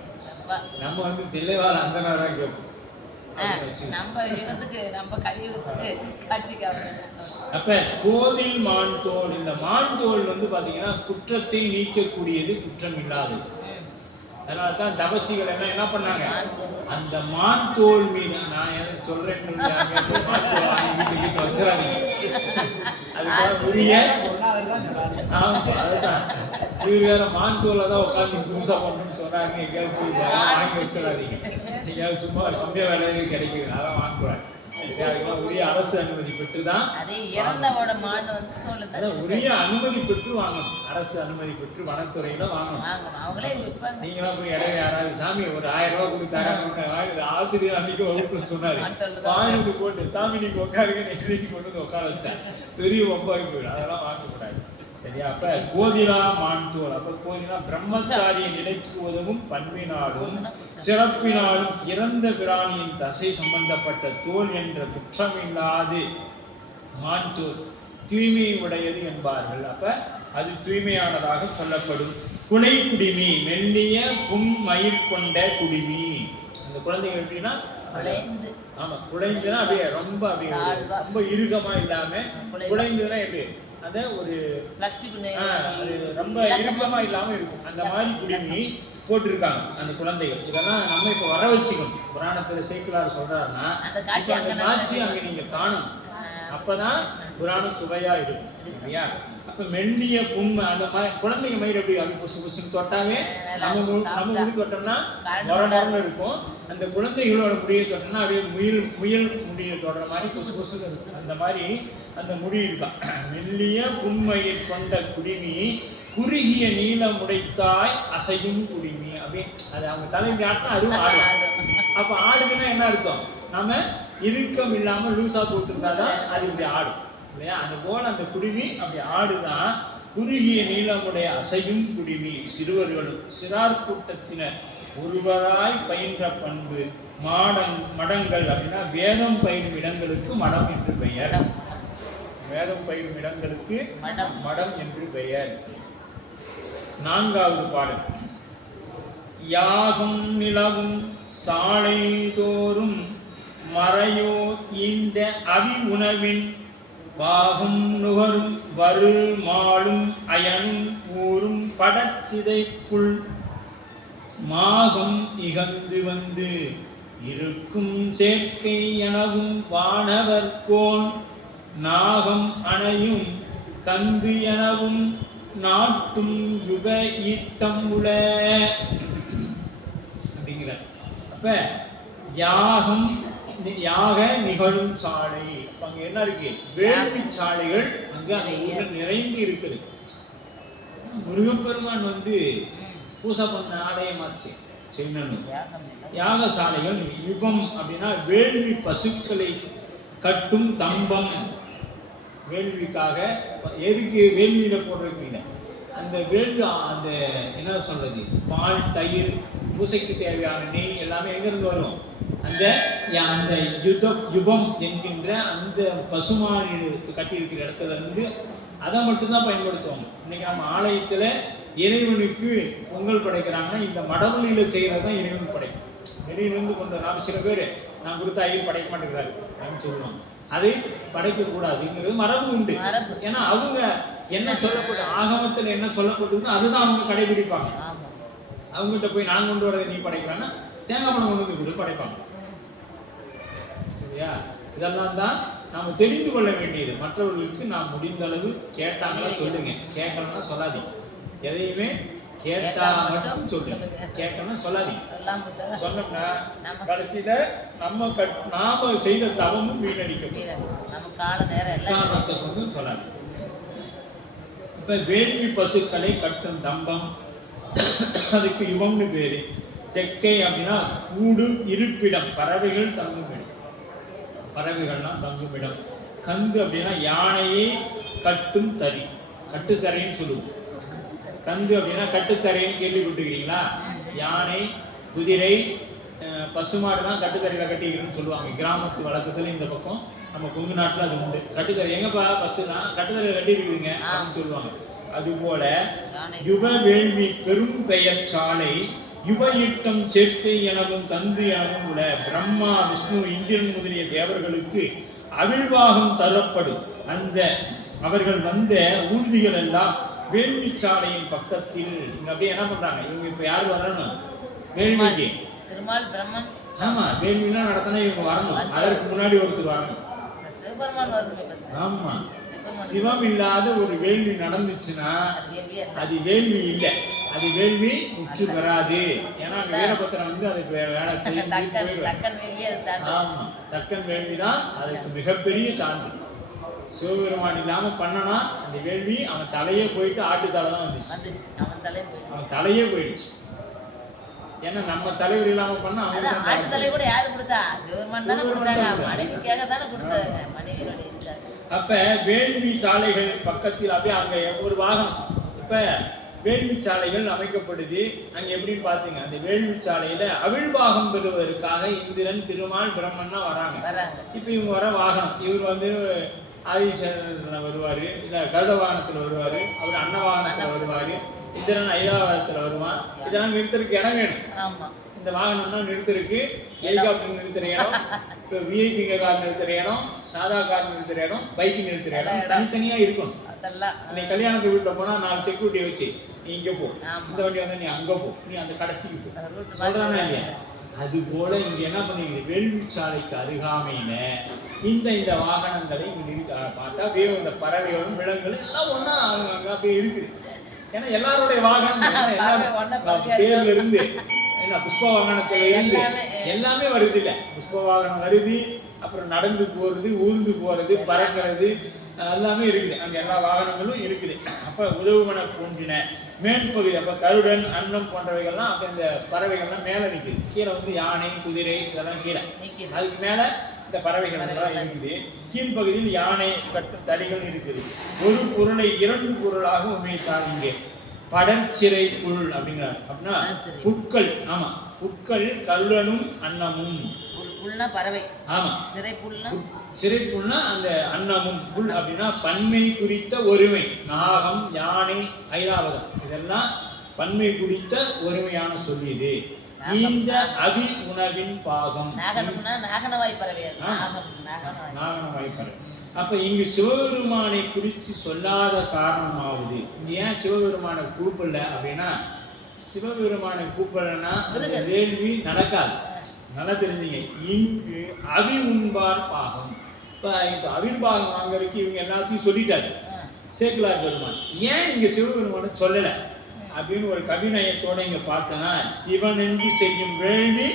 நம்ம வந்து தில்லைவாழ் அந்தணரா கேட்போம். அப்ப கோதில் மான் தோல், இந்த மான் தோல் வந்து பாத்தீங்கன்னா குற்றத்தை நீக்கக்கூடியது, குற்றம் இல்லாதது. அதனாலதான் தபசிகள் என்ன பண்ணாங்க, அந்த மான் தோல் மீது நான் சொல்றேன்னு வச்சுறாங்க. அதுக்காக உரிய அதுதான் இது வேற மான் தோலை தான் உட்காந்து பூசா பண்ணணும்னு சொன்னாங்க. எங்கேயாவது போய் வாங்கி வச்சிடாதீங்க. நீங்க சும்மா கம்மியா விலையில கிடைக்குது அதான் வாங்கக்கூடாது. அதுக்கெல்லாம் உரிய அரசு அனுமதி பெற்றுதான், உரிய அனுமதி பெற்று வாங்கணும். அரசு அனுமதி பெற்று வனத்துறையில வாங்கணும். நீங்களா போய் இடையில யாராவது சாமி ஒரு 1000 ரூபாய் கொடுத்தாங்க, ஆசிரியர் அன்னைக்கு வகுப்புல சொன்னாரு, பாயினுக்கு போட்டு சாமி நீங்க உட்காருங்க, நெருங்கி கொண்டு வந்து உட்கார வச்சா பெரிய ஒம்பாகி போயிடும். அதெல்லாம் வாங்கக்கூடாது. சரியா? அப்ப கோதிலா மான்தோல். அப்ப கோதிலா பிரம்மச்சாரிய நிலைக்கு உதவும் பண்பினாலும் சிறப்பினாலும் இறந்த பிராணியின் தசை சம்பந்தப்பட்ட தோல் என்ற குற்றமில்லாது மான்தோல் தூய்மை உடையது என்பார்கள். அப்ப அது தூய்மையானதாக சொல்லப்படும். குலை குடிமி மெல்லிய புன்மயிர் கொண்ட குடிமி. அந்த குழந்தைகள் எப்படின்னா ஆமா குழைந்துன்னா அப்படியே ரொம்ப இறுக்கமா இல்லாம, குழைந்துன்னா எப்படி அந்த ஒரு ரொம்ப இறுக்கமா இல்லாம இருக்கும். அந்த மாதிரி குடிமி போட்டிருக்காங்க அந்த குழந்தைகள். இதெல்லாம் நம்ம இப்ப வர வச்சுக்கணும். புராணத்துல சேக்குலார் சொல்றாருன்னா அந்த காட்சி அங்க நீங்க காணணும். அப்பதான் புராணம் சுவையா இருக்கும் இல்லையா? அப்ப மெல்லிய புண்மை அந்த மாதிரி குழந்தைங்க மயிர் எப்படி அப்படி புசு புசுன்னு தொட்டாவே நம்ம முடி தொட்டோம்னா மொரன்னு இருக்கும். அந்த குழந்தைகளோட முடியை தொட்டோம்னா அப்படியே முயல் முடியை தொடுற மாதிரி புசு புசு அந்த மாதிரி அந்த முடி இருக்கான். மெல்லிய புண்மையில் கொண்ட குடிமி குறுகிய நீளம் உடைத்தாய் அசையும் குடிமி. அப்படி அது அவங்க தலைவி ஆட்டினா அதுவும் ஆடும். அப்ப ஆடுதுன்னா என்ன அர்த்தம், நம்ம இறுக்கம் இல்லாம லூசா போட்டுருந்தாதான் அது இப்படி ஆடும் இல்லையா? அது போல அந்த குடிமி அப்படி ஆடுதான். குறுகிய நீளமுடைய அசையும் குடிமி சிறுவர்களும் சிறார் கூட்டத்தினர் ஒருவராய் பயின்ற பண்பு மடங்கள் அப்படின்னா வேதம் பயிரும் இடங்களுக்கு மடம் என்று பெயர். வேதம் பயிரும் இடங்களுக்கு மடம் என்று பெயர். 4வது பாடல். யாகும் நிலவும் சாலை தோறும் மறையோ இந்த அவி உணவின் வாகும் நுகரும் வரு மாளும் அயனும் ஊரும் படச்சிதைக்குள் மாகும் இகந்து வந்து இருக்கும் சேர்க்கை எனவும் வானவர்கோன் நாகம் அணையும் கந்து எனவும் நாட்டும் யுக ஈட்டம் உள அப்படிங்கிறார். அப்ப யாகம் யாக நிகழும் சாலை, அங்க என்ன இருக்கு? வேள்வி சாலைகள் அங்க அந்த ஊர்ல நிறைந்து இருக்குது. முருகப்பெருமான் வந்து பூசை பண்ண ஆலயமாச்சு செய்யணும். யாகசாலைகள் யுகம் அப்படின்னா வேள்வி பசுக்களை கட்டும் தம்பம். வேள்விக்காக எதுக்கு வேள்வியில போடுறதுக்கு அந்த வேள்வி அந்த என்ன சொல்றது, பால் தயிர் பூசைக்கு தேவையான நெய் எல்லாமே எங்கிருந்து வரும்? அந்த அந்த யுகம் என்கின்ற அந்த பசுமாடு கட்டியிருக்கிற இடத்துல இருந்து அதை மட்டும்தான் பயன்படுத்துவாங்க. இன்னைக்கு நம்ம ஆலயத்துல இறைவனுக்கு பொங்கல் படைக்கிறாங்கன்னா இந்த மடவழியில செய்யறது தான் இறைவனுக்கு படைக்கும். வெளியிலிருந்து கொண்டு நாம் சில பேர் நான் கொடுத்த ஐயர் படைக்க மாட்டேங்கிறாரு அப்படின்னு சொல்லுவாங்க. அதை படைக்க கூடாதுங்கிறது மரபு உண்டு. ஏன்னா அவங்க என்ன சொல்லப்பட்ட ஆகமத்தில் என்ன சொல்லப்பட்டதோ அதுதான் அவங்க கடைபிடிப்பாங்க. அவங்ககிட்ட போய் நான் கொண்டு வரதை நீ படைக்கிறான்னா தேங்காய் பழம் கொண்டு வந்து கொடு படைப்பாங்க. சரியா? இதெல்லாம் தான் நாம் தெரிந்து கொள்ள வேண்டியது. மற்றவர்களுக்கு நாம் முடிந்த அளவு கேட்டாங்களா சொல்லுங்க, கேட்கலன்னா சொல்லாதீங்க. எதையுமே கேட்டா மட்டும் சொல்லுங்க, கேட்கணும் சொல்லாதீங்க. சொன்னோம்னா கடைசியில நாம செய்த தவமும் வீணடிக்கப்படும். சொல்லாது. இப்ப வேள்வி பசுக்களை கட்டும் தம்பம், அதுக்கு யுகம்னு பேரு. செக்கை அப்படின்னா கூடு இருப்பிடம், பறவைகள் தங்கும் இடம், பறவைகள்லாம் தங்கும் இடம். கந்து அப்படின்னா யானையை கட்டும் தறி, கட்டுத்தரைன்னு சொல்லுவோம். கந்து அப்படின்னா கட்டுத்தரைன்னு கேள்விப்பட்டுக்கிறீங்களா? யானை குதிரை பசுமாடு தான் கட்டுத்தரையில் கட்டிக்கிறேன்னு சொல்லுவாங்க. கிராமத்து வழக்கத்தில் இந்த பக்கம் நம்ம கொங்கு நாட்டில் அது உண்டு. கட்டுத்தரை எங்கப்பா பசு தான் கட்டுத்தரையில் கட்டிருக்குதுங்க அப்படின்னு சொல்லுவாங்க. அதுபோல யுக வேள்வி பெரும் பெயர் சாலை யுவ யுட்டம் சேர்க்கை எனவும் கந்து எனவும் உள்ள பிரம்மா விஷ்ணு இந்திரன் முதலிய தேவர்களுக்கு அவிழ்வாகம் தரப்படும். அந்த அவர்கள் வந்த ஊர்திகள் எல்லாம் வேள்வி சாலையின் பக்கத்தில் இங்க அப்படியே என்ன பண்றாங்க? இவங்க இப்ப யாரு வரணும்? வேள்விக்கு திருமால் பிரம்மன். ஆமா, வேள்விலாம் நடத்தினா இவங்க வரணும். அதற்கு முன்னாடி ஒருத்தர் வரணும். ஆமா, சிவம் இல்லாத ஒரு வேள்வி நடந்துச்சுன்னா அது வேள்வி இல்லை, அது வேள்வி முற்று பெறாது. ஏன்னா அங்க வீரபத்திரன் வந்து அதுக்கு வேலை செய்ய. ஆமா, தக்கன் வேள்விதான் அதுக்கு மிகப்பெரிய சான்று. சிவபெருமான் இல்லாம பண்ணனா அந்த வேள்வி அவன் தலையே போயிட்டு ஆட்டு தலை தான் வந்துச்சு, அவன் தலையே போயிடுச்சு. ஏன்னா நம்ம தலைவர் இல்லாம பண்ணா ஆட்டு தலை கூட யாரு கொடுத்தா? சிவபெருமான் தானே கொடுத்தாங்க, மனைவிக்காக தானே கொடுத்தாங்க, மனைவியோட. அப்ப வேள்வி சாலைகள் பக்கத்தில் அப்படியே அங்க ஒரு வாகனம். இப்ப வேள்வி சாலைகள் அமைக்கப்படுது. அங்க எப்படின்னு பாத்தீங்க, அந்த வேள்வி சாலையில அவிழ்வாகம் பெறுவதற்காக இந்திரன் திருமால் பிரம்மன்னா வராங்க. இப்ப இவங்க வர வாகனம், இவர் வந்து ஆதிசேஷன்ல வருவாரு, இல்ல கருட வாகனத்துல வருவாரு, அவர் அன்னவாகனத்துல வருவாரு, இந்திரன் ஐராவதத்துல வருவான். இதெல்லாம் நிறுத்தறதுக்கு இடம் வேணும். இந்த வாகனம்னா நிறுத்தறதுக்கு ஹெலிகாப்டர் நிறுத்துற இடம், இப்போ விஐபி கார் நிறுத்துற இடம், சாதா கார் நிறுத்துற இடம், பைக் நிறுத்துற இடம் தனித்தனியா இருக்கும். நீ கல்யாணத்து வீட்டுல போனா 4 செக்யூரிட்டியை வச்சு நீ இங்க போ, இந்த வண்டி வந்து நீ அங்க போ, நீ அந்த கடைசிக்கு போ சொல்றானா இல்லையா? அது போல இங்க என்ன பண்ணிக்குது, வேள்வி சாலைக்கு அருகாமையில இந்த வாகனங்களை பார்த்தா இந்த பறவைகளும் விலங்குகளும் எல்லாம் ஒன்னா அங்க அப்படியே இருக்குது. ஏன்னா எல்லாருடைய வாகனம் தேர்ல இருந்து என்ன புஷ்ப வாகனத்துல இருந்து எல்லாமே வருது இல்ல, புஷ்ப வாகனம் வருது, அப்புறம் நடந்து போறது, ஊர்ந்து போறது, பறக்கிறது எல்லாமே இருக்குது. அங்க எல்லா வாகனங்களும் இருக்குது. அப்ப உதவுவன போன்றின மேற்பகுதி, அப்ப கருடன் அன்னம் போன்றவைகள்லாம் அப்ப இந்த பறவைகள்லாம் மேல நிற்குது. கீழே வந்து யானை குதிரை இதெல்லாம் கீழே, அதுக்கு மேல இந்த பறவைகள் எல்லாம் இருக்குது. கீழ்ப்பகுதியில் யானை கட்டும் தடிகள் இருக்குது. ஒரு பொருளை 2 பொருளாக உண்மைத்தார். இங்கே படற்சிறை புல் அப்படிங்கிறார். அப்படின்னா புட்கள். ஆமா, புட்கள் கருடனும் அன்னமும். பறவை. ஆமா, சிறைப்புல்னா அந்த அன்னமும். புல் அப்படின்னா பன்மை குறித்த ஒருமை. நாகம், யானை, ஐராவதம் இதெல்லாம் பன்மை குறித்த ஒருமையான சொல். இது இந்த அவி உணவின் பாகம். நாகனவாய் பறவை. அப்ப இங்கு சிவபெருமானை குறித்து சொல்லாத காரணமாவது, இங்க ஏன் சிவபெருமானை கூப்பிடல அப்படின்னா, சிவபெருமானை கூப்பிடலன்னா வேள்வி நடக்காது. நல்லா தெரிஞ்சுங்க. இங்கு அவி உண்பார் பாகம், இப்போ அவிர்வாகம் வாங்குறதுக்கு இவங்க எல்லாத்தையும் சொல்லிட்டாரு சேக்கிழார் பெருமான். ஏன் இங்க சிவபெருமானை சொல்லலை அப்படின்னு ஒரு கவிநயத்தோட இங்க பார்த்தோன்னா, சிவனென்று செய்யும் வேள்வி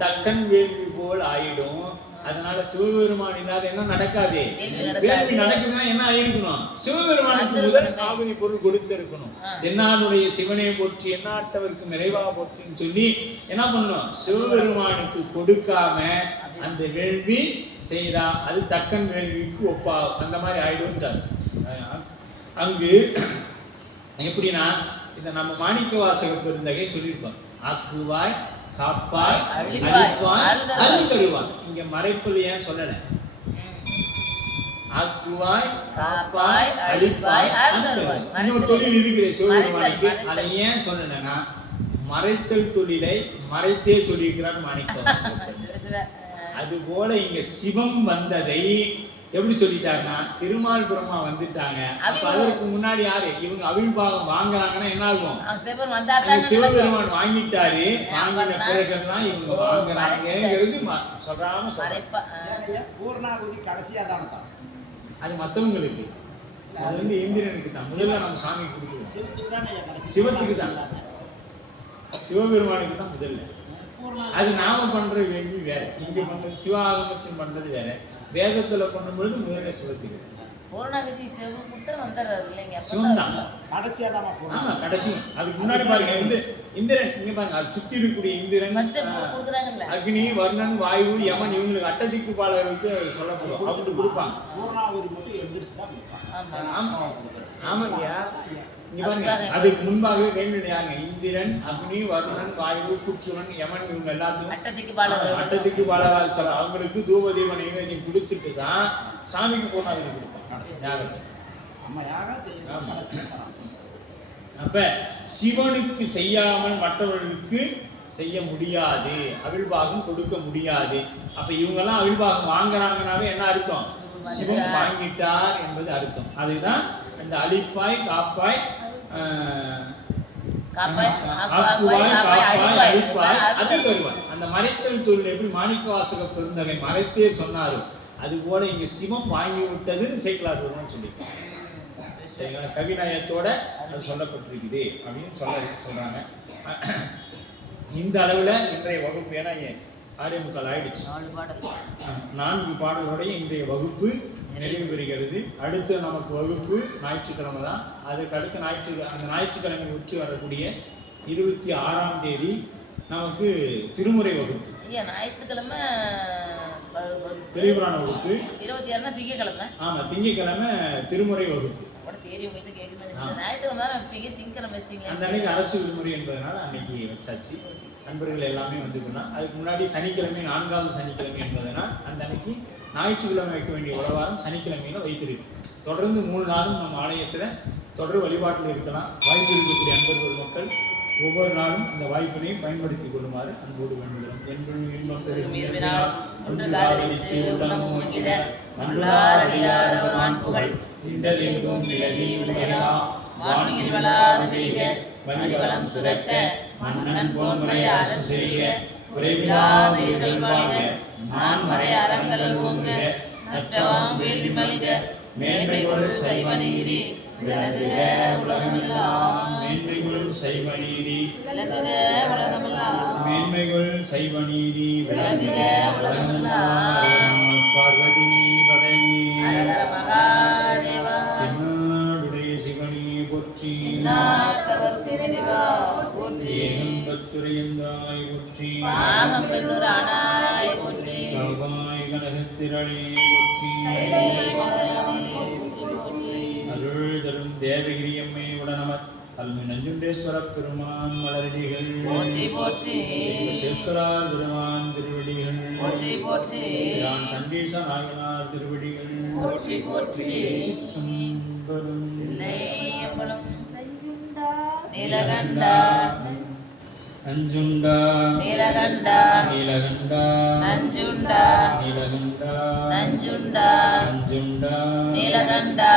தக்கன் வேள்வி போல் ஆயிடும். அதனால சிவபெருமான் இல்லாத என்ன நடக்காது. வேள்வி நடக்குதுன்னா என்ன ஆயிருக்கணும், சிவபெருமானுக்கு முதல் ஆகுதி பொருள் கொடுத்திருக்கணும். தென்னாடுடைய சிவனை போற்றி எந்நாட்டவருக்கு நிறைவாக போற்றின்னு சொல்லி என்ன பண்ணணும், சிவபெருமானுக்கு கொடுக்காம அந்த வேள்வி செய்தா அது தக்கன் வேள்விக்கு ஒப்பா அந்த மாதிரி ஆயிடும்ன்றார். அங்கு எப்படின்னா, இந்த நம்ம மாணிக்க வாசக பெருந்தகை சொல்லியிருப்பாங்க, ஆக்குவாய் காப்பாய் அழிப்பாய் அருள் தருவாய். இங்க மறைப்பது ஏன் சொல்லல, ஆக்குவாய் காப்பாய் அழிப்பாய் அருள் தருவாய். இன்னொரு தொழில் இருக்கிற சிவபெருமானுக்கு, அதை ஏன் சொல்லலைன்னா மறைத்தல் தொழிலை மறைத்தே சொல்லியிருக்கிறார் மாணிக்க வாசகர். அது போல இங்க சிவம் வந்ததை எப்படி சொல்லிட்டாருன்னா, திருமால் பிரம்மா வந்துட்டாங்க. அதற்கு முன்னாடி யாரு இவங்க அவிழ்பாகம் வாங்குறாங்கன்னா என்ன ஆகும், சிவபெருமான் வாங்கிட்டாரு. வாங்கின பிறகுதான் இவங்க வாங்குறாங்கிறது சொல்றாம பூர்ணாகுதி கடைசியா தானே, அது மற்றவங்களுக்கு, அது வந்து இந்திரனுக்கு தான். முதல்ல நம்ம சாமி கொடுக்குறோம், சிவத்துக்கு தான், சிவபெருமானுக்கு தான் முதல்ல. அது நாம பண்ற வேள்வி வேற, இங்க பண்றது சிவ ஆகமத்தின் பண்றது வேற. வேதத்துல பண்ணும்பொழுது முதல்ல சிவத்துக்கு கடைசி. அதுக்கு முன்னாடி பாருங்க, வந்து இந்திரன் இங்க பாருங்க, அது சுத்தி இருக்கக்கூடிய இந்திரன், அக்னி, வர்ணன், வாயு, யமன், இவங்களுக்கு அட்டதிக்கு பாலருக்கு சொல்லப்படும், அவங்களுக்கு கொடுப்பாங்க. ஆமாங்கய்யா, இங்க பாருங்க, அதுக்கு முன்பாகவே வேண்டியாங்க இந்திரன், அக்னி, வருணன், வாயு, குற்றுவன், யமன், இவங்க எல்லாத்துக்கும் அட்டத்துக்கு பாலகால் சொல்ல அவங்களுக்கு தூப தீப நைவேத்தியம் கொடுத்துட்டு தான் சாமிக்கு பூர்ணாவதி கொடுப்பாங்க. அப்ப சிவனுக்கு செய்யாமல் மற்றவர்களுக்கு செய்ய முடியாது, அவிழ்பாகம் கொடுக்க முடியாது. அப்ப இவங்கெல்லாம் அவிழ்பாகம் வாங்குறாங்கன்னாவே என்ன அர்த்தம், சிவன் வாங்கிட்டார் என்பது அர்த்தம். அதுதான் இந்த அழிப்பாய் காப்பாய் அழிப்பாய் அது வருவாய். அந்த மறைத்தல் தொழில் எப்படி மாணிக்க வாசக பெருந்தகை மறைத்தே சொன்னாரோ, அது போல இங்க சிவம் வாங்கி விட்டதுன்னு சேக்கிழார் பெருமான் சொல்லியிருக்காங்க. கவிநயத்தோட அது சொல்லப்பட்டிருக்குது அப்படின்னு சொல்றாங்க. இந்த அளவுல இன்றைய வகுப்பு, ஏன்னா 6:45 ஆயிடுச்சு, 4 பாடலோடைய இன்றைய வகுப்பு நிறைவு பெறுகிறது. அடுத்து நமக்கு வகுப்பு ஞாயிற்றுக்கிழமை தான். அதுக்கு அடுத்த அந்த ஞாயிற்றுக்கிழமை உச்சி வரக்கூடிய 26ஆம் தேதி நமக்கு திருமுறை வகுப்பு, ஞாயிற்றுக்கிழமை பெரியபுராண வகுப்பு, 26 திங்கக்கிழமை. ஆமா, திங்கக்கிழமை திருமுறை வகுப்பு. அந்த அன்னைக்கு அரசு விடுமுறை என்பதனால அன்னைக்கு வச்சாச்சு. நண்பர்கள் எல்லாமே வந்துக்கணும். அதுக்கு முன்னாடி சனிக்கிழமை 4வது சனிக்கிழமை என்பதனால் அந்த அன்னைக்கு ஞாயிற்றுக்கிழமை வைக்க வேண்டிய உழவாரம் சனிக்கிழமையில வைத்திருக்கு. தொடர்ந்து 3 நாளும் நம்ம ஆலயத்தில் தொடர் வழிபாட்டில் இருக்கலாம். வாய்ப்பு இருக்கக்கூடிய அன்பர்கள் மக்கள் ஒவ்வொரு நாளும் இந்த வாய்ப்பினை பயன்படுத்திக் கொள்ளுமாறு அன்போடு வேண்டுகிறோம். வழிவளம் சுரக்க மன்னன் போன்முறை அரசு செய்க குறைவில்லாத இருள் வாழ்க நான்மறை அறங்கள் ஓங்க நற்றவாம் வேள்வி மல்க மேன்மைகள் சைவ நீதி விளங்குக உலகமெல்லாம். மேன்மைகள் சைவ நீதி விளங்குக உலகமெல்லாம். மேன்மைகள் சைவ நீதி விளங்குக உலகமெல்லாம். பார்வதி பதையே ஹர மகாதேவா. தென்னாடுடைய சிவனே போற்றி, நாட்டவர்க்கு விரிவா போற்றி, ஏகம்பத்துரையந்தாய் போற்றி, பாகம் பெண்ணுரானாய் போற்றி, காவாய் கனகத்திரளே போற்றி, அருள் தரும் தேவகிரியம்மை உடனமர் அல்மி நஞ்சுண்டேஸ்வர பெருமான் மலரடிகள் போற்றி போற்றி, சேக்கலார் பெருமான் திருவடிகள் போற்றி போற்றி, நான் சண்டீச நாயனார் திருவடிகள் போற்றி போற்றி. சிற்றம்பலம் நீலகண்டா நஞ்சுண்டா நீலகண்டா நீலகண்டா நஞ்சுண்டா நீலகண்டா நஞ்சுண்டா நஞ்சுண்டா நீலகண்டா